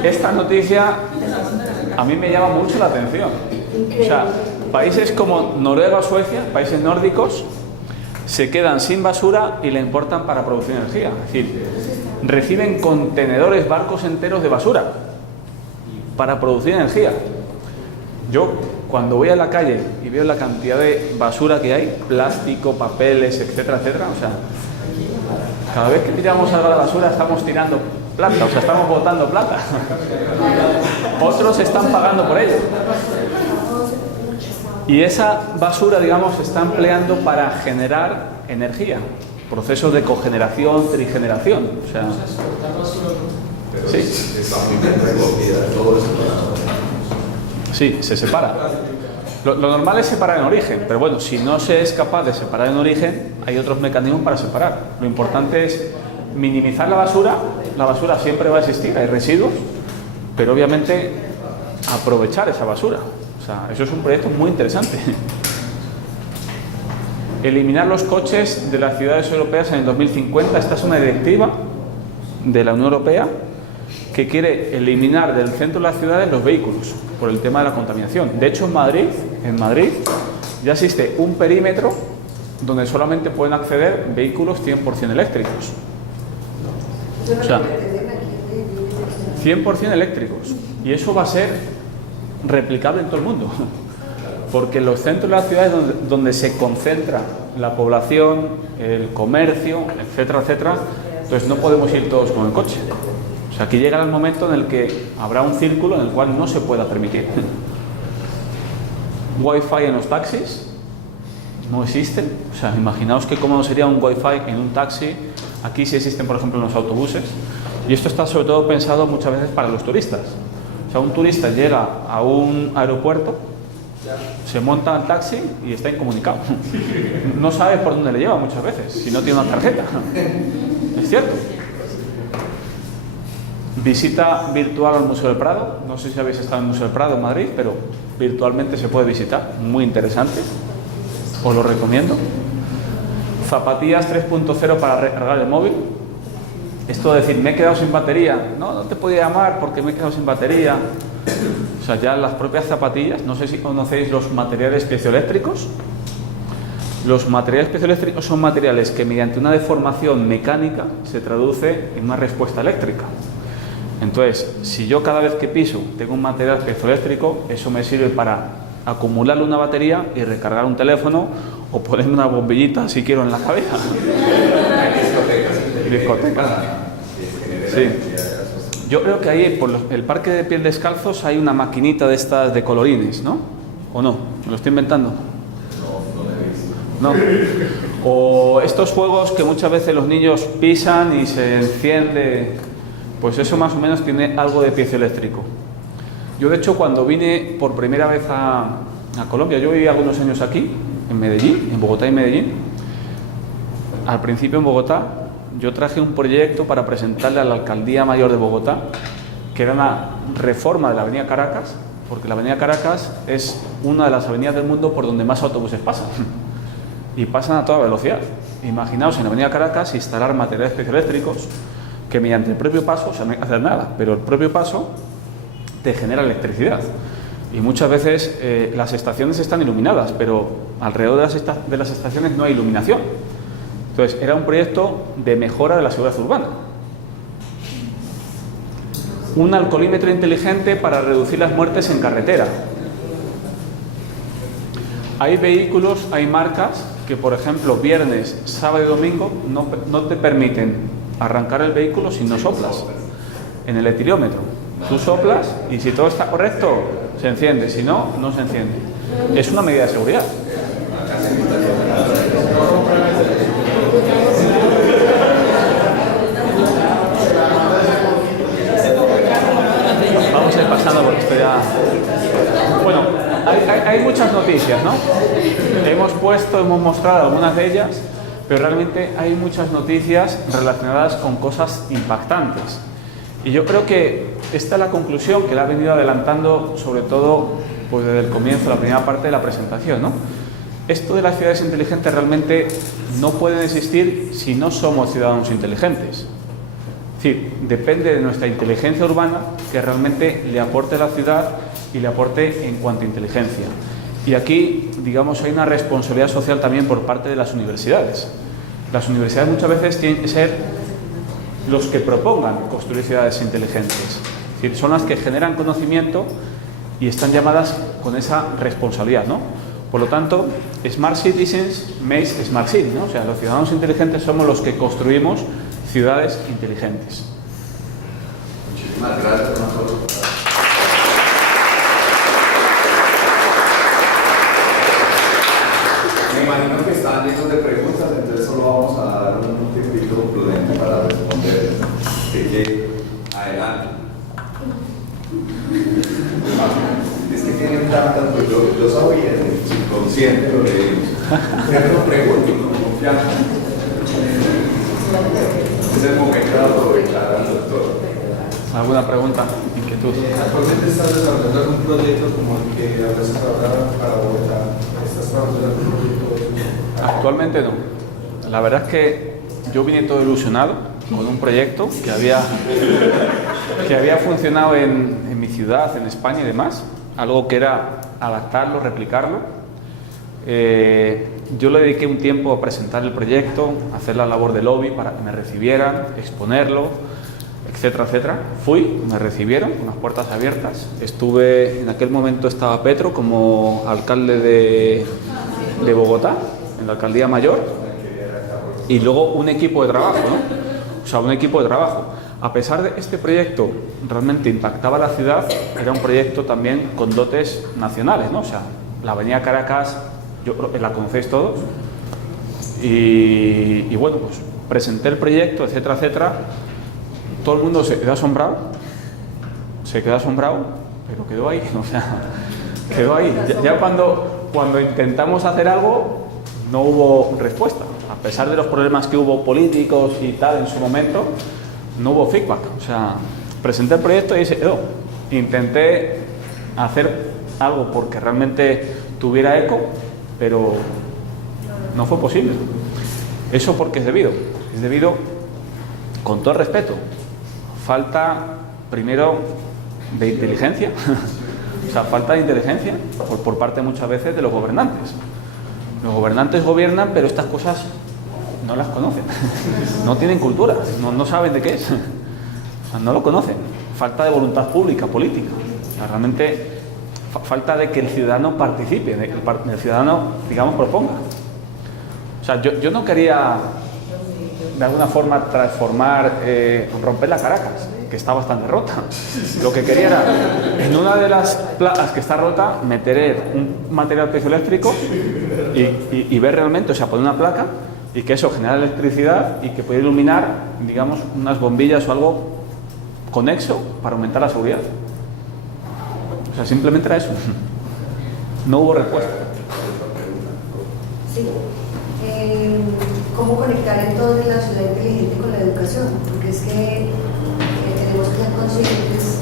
Esta noticia a mí me llama mucho la atención. O sea, países como Noruega o Suecia, países nórdicos, se quedan sin basura y la importan para producir energía. Es decir, reciben contenedores, barcos enteros de basura para producir energía. Yo, cuando voy a la calle y veo la cantidad de basura que hay, plástico, papeles, etcétera, etcétera, o sea, cada vez que tiramos algo a la basura estamos tirando plata, o sea, estamos botando plata. Otros están pagando por ello. Y esa basura, digamos, se está empleando para generar energía. Procesos de cogeneración, trigeneración. O sea, pero Sí. está muy bien recogida, todo eso. Sí, se separa. Lo normal es separar en origen, pero bueno, si no se es capaz de separar en origen, hay otros mecanismos para separar. Lo importante es minimizar la basura siempre va a existir, hay residuos, pero obviamente aprovechar esa basura. O sea, eso es un proyecto muy interesante. Eliminar los coches de las ciudades europeas en el 2050. Esta es una directiva de la Unión Europea que quiere eliminar del centro de las ciudades los vehículos por el tema de la contaminación. De hecho, en Madrid ya existe un perímetro donde solamente pueden acceder vehículos 100% eléctricos. Eso no O sea, lo pretenden aquí en 100% eléctricos. Y eso va a ser replicable en todo el mundo. Porque en los centros de las ciudades donde se concentra la población, el comercio, etcétera, etcétera, entonces no podemos ir todos con el coche. O sea, aquí llegará el momento en el que habrá un círculo en el cual no se pueda permitir. Wi-Fi en los taxis no existen. O sea, imaginaos qué cómodo sería un Wi-Fi en un taxi. Aquí sí existen, por ejemplo, en los autobuses. Y esto está sobre todo pensado muchas veces para los turistas. O sea, un turista llega a un aeropuerto, se monta al taxi y está incomunicado. No sabe por dónde le lleva muchas veces, si no tiene una tarjeta. Es cierto. Visita virtual al Museo del Prado. No sé si habéis estado en el Museo del Prado en Madrid, pero virtualmente se puede visitar. Muy interesante. Os lo recomiendo. Zapatillas 3.0 para recargar el móvil. Esto de decir, me he quedado sin batería. No te podía llamar porque me he quedado sin batería. O sea, ya las propias zapatillas, no sé si conocéis los materiales piezoeléctricos. Los materiales piezoeléctricos son materiales que mediante una deformación mecánica se traduce en una respuesta eléctrica. Entonces, si yo cada vez que piso tengo un material piezoeléctrico, eso me sirve para acumularle una batería y recargar un teléfono o ponerme una bombillita si quiero en la cabeza. Discotecas. Sí. Yo creo que ahí por el parque de piel descalzos hay una maquinita de estas de colorines, ¿no? ¿O no? ¿Me lo estoy inventando? No. O estos juegos que muchas veces los niños pisan y se enciende, pues eso más o menos tiene algo de piezoeléctrico. Yo de hecho cuando vine por primera vez a Colombia, yo viví algunos años aquí, en Medellín, en Bogotá y Medellín. Al principio en Bogotá yo traje un proyecto para presentarle a la Alcaldía Mayor de Bogotá, que era una reforma de la Avenida Caracas, porque la Avenida Caracas es una de las avenidas del mundo por donde más autobuses pasan. Y pasan a toda velocidad. Imaginaos en la Avenida Caracas instalar materiales piezoeléctricos que mediante el propio paso, o sea, no hay que hacer nada, pero el propio paso te genera electricidad. Y muchas veces las estaciones están iluminadas, pero alrededor de las estaciones no hay iluminación. Entonces, era un proyecto de mejora de la seguridad urbana. Un alcoholímetro inteligente para reducir las muertes en carretera. Hay vehículos, hay marcas que, por ejemplo, viernes, sábado y domingo no te permiten arrancar el vehículo si no soplas en el etiliómetro. Tú soplas y si todo está correcto, se enciende. Si no, no se enciende. Es una medida de seguridad. Vamos a ir pasando por esto ya. Bueno, hay muchas noticias, ¿no? Hemos mostrado algunas de ellas, pero realmente hay muchas noticias relacionadas con cosas impactantes. Y yo creo que esta es la conclusión que la ha venido adelantando, sobre todo pues desde el comienzo, la primera parte de la presentación, ¿no? Esto de las ciudades inteligentes realmente no pueden existir si no somos ciudadanos inteligentes. Es decir, depende de nuestra inteligencia urbana que realmente le aporte a la ciudad y le aporte en cuanto a inteligencia. Y aquí, digamos, hay una responsabilidad social también por parte de las universidades. Las universidades muchas veces tienen que ser los que propongan construir ciudades inteligentes. Es decir, son las que generan conocimiento y están llamadas con esa responsabilidad, ¿no? Por lo tanto, Smart Citizens makes Smart Cities, ¿no? O sea, los ciudadanos inteligentes somos los que construimos ciudades inteligentes. Muchísimas gracias, Manolo. Me imagino que están llenos de preguntas, entonces solo vamos a dar un tiempito prudente para responder. Así que, adelante. encantan, pues yo sabía, subconsciente lo leímos. Pero pregunto, con confianza. Es el momento de aprovechar al doctor. ¿Alguna pregunta? ¿Inquietud? Actualmente estás desarrollando algún proyecto como el que hablas ahora para Bogotá. ¿Estás trabajando en algún proyecto? Actualmente no. La verdad es que yo vine todo ilusionado con un proyecto que había funcionado en mi ciudad, en España y demás. Algo que era adaptarlo, replicarlo. Yo le dediqué un tiempo a presentar el proyecto, hacer la labor de lobby para que me recibieran, exponerlo, etcétera, etcétera. Fui, me recibieron con las puertas abiertas. En aquel momento estaba Petro como alcalde de Bogotá, en la alcaldía mayor, y luego un equipo de trabajo, ¿no? O sea, un equipo de trabajo. A pesar de que este proyecto realmente impactaba a la ciudad, era un proyecto también con dotes nacionales, ¿no? O sea, la avenida Caracas, yo creo que la conocéis todos, y bueno, pues presenté el proyecto, etcétera, etcétera. Todo el mundo se quedó asombrado, pero quedó ahí, o sea, quedó ahí. Ya cuando intentamos hacer algo, no hubo respuesta. A pesar de los problemas que hubo políticos y tal en su momento, no hubo feedback. O sea, presenté el proyecto y se quedó. Intenté hacer algo porque realmente tuviera eco, pero no fue posible. ¿Eso porque es debido? Es debido, con todo el respeto, falta, primero, de inteligencia. O sea, falta de inteligencia por parte muchas veces de los gobernantes. Los gobernantes gobiernan, pero estas cosas no las conocen. No tienen cultura, no saben de qué es. O sea, no lo conocen. Falta de voluntad pública, política. O sea, realmente falta de que el ciudadano participe, de que el ciudadano, digamos, proponga. O sea, yo no quería de alguna forma transformar, romper la Caracas, que está bastante rota. Lo que quería era, en una de las placas que está rota, meter un material piezoeléctrico y ver realmente, o sea, poner una placa y que eso genera electricidad y que pueda iluminar, digamos, unas bombillas o algo conexo para aumentar la seguridad. O sea, simplemente era eso. No hubo respuesta. Sí. ¿Cómo conectar entonces la ciudad inteligente con la educación? Porque es que tenemos que ser conscientes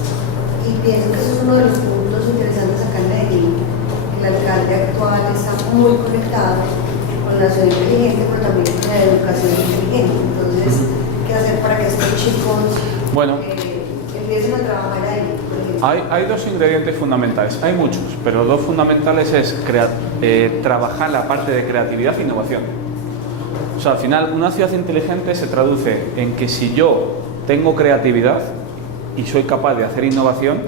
y pienso que eso es uno de los puntos interesantes acá en Medellín. El alcalde actual está muy conectado con la ciudad inteligente, pero también con la educación inteligente. Entonces, ¿qué hacer para que estos chicos empiecen a trabajar ahí? Hay dos ingredientes fundamentales, hay muchos, pero dos fundamentales es trabajar la parte de creatividad e innovación. O sea, al final, una ciudad inteligente se traduce en que si yo tengo creatividad y soy capaz de hacer innovación,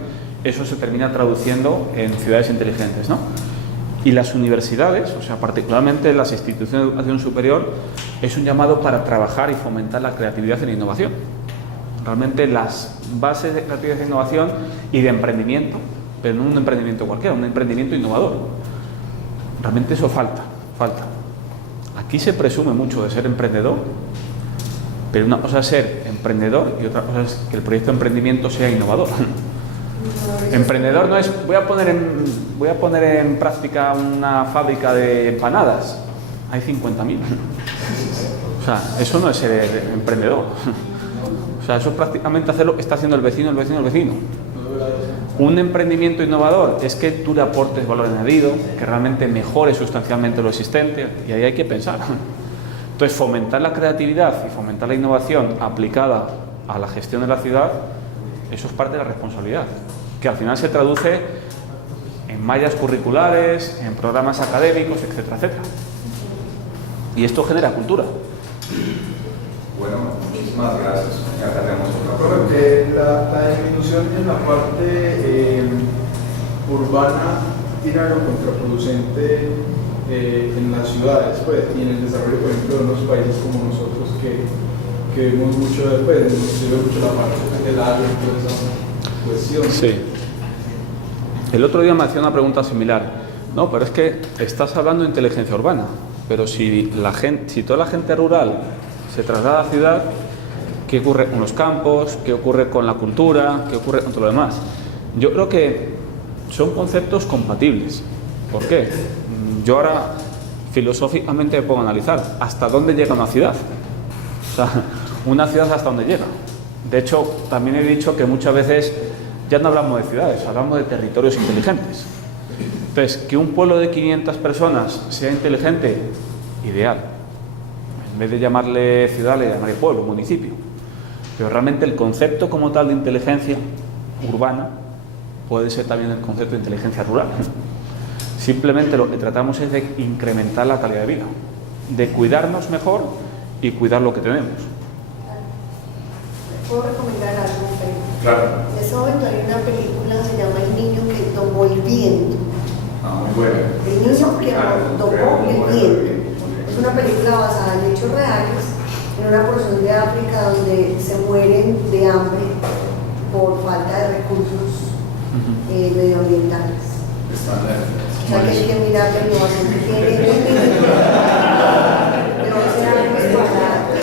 eso se termina traduciendo en ciudades inteligentes, ¿no? Y las universidades, o sea, particularmente las instituciones de educación superior, es un llamado para trabajar y fomentar la creatividad y la innovación. Realmente las bases de creatividad e innovación y de emprendimiento, pero no un emprendimiento cualquiera, un emprendimiento innovador. Realmente eso falta. Aquí se presume mucho de ser emprendedor, pero una cosa es ser emprendedor y otra cosa es que el proyecto de emprendimiento sea innovador. Emprendedor no es voy a poner en práctica una fábrica de empanadas. Hay 50.000. O sea, eso no es ser emprendedor. O sea, eso es prácticamente hacer lo que está haciendo el vecino. Un emprendimiento innovador es que tú le aportes valor añadido, que realmente mejore sustancialmente lo existente, y ahí hay que pensar. Entonces, fomentar la creatividad y fomentar la innovación aplicada a la gestión de la ciudad, eso es parte de la responsabilidad, que al final se traduce en mallas curriculares, en programas académicos, etcétera, etcétera. Y esto genera cultura. Bueno, muchísimas gracias. Ya tenemos otra Creo pregunta. que la disminución en la parte urbana tiene algo contraproducente en las ciudades, pues, y en el desarrollo, por ejemplo, de unos países como nosotros que vemos mucho después, nos sirve mucho la parte del agua y toda esa cuestión. Sí. El otro día me hacía una pregunta similar. No, pero es que estás hablando de inteligencia urbana, pero si toda la gente rural se traslada a la ciudad, ¿qué ocurre con los campos? ¿Qué ocurre con la cultura? ¿Qué ocurre con todo lo demás? Yo creo que son conceptos compatibles. ¿Por qué? Yo ahora filosóficamente me pongo a analizar hasta dónde llega una ciudad. O sea, una ciudad hasta dónde llega. De hecho, también he dicho que muchas veces ya no hablamos de ciudades, hablamos de territorios inteligentes. Entonces, que un pueblo de 500 personas sea inteligente, ideal. En vez de llamarle ciudad, le llamaré pueblo, municipio. Pero realmente el concepto como tal de inteligencia urbana puede ser también el concepto de inteligencia rural. Simplemente lo que tratamos es de incrementar la calidad de vida, de cuidarnos mejor y cuidar lo que tenemos. ¿Puedo recomendar algo? Claro. En este momento hay una película, se llama El niño que tomó el viento. Muy buena. El niño que tomó el viento. Es una película basada en hechos reales, en una porción de África donde se mueren de hambre por falta de recursos medioambientales. Está bien. O sea que hay que mirar la innovación que tiene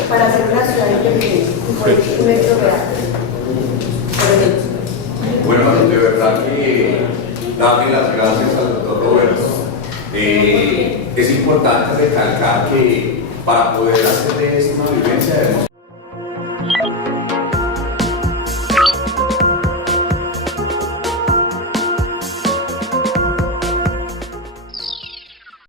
para hacer una ciudad inteligente y por un hecho real. Bueno, de verdad que darle las gracias al doctor Roberto. Es importante recalcar que para poder hacer de esta vivencia debemos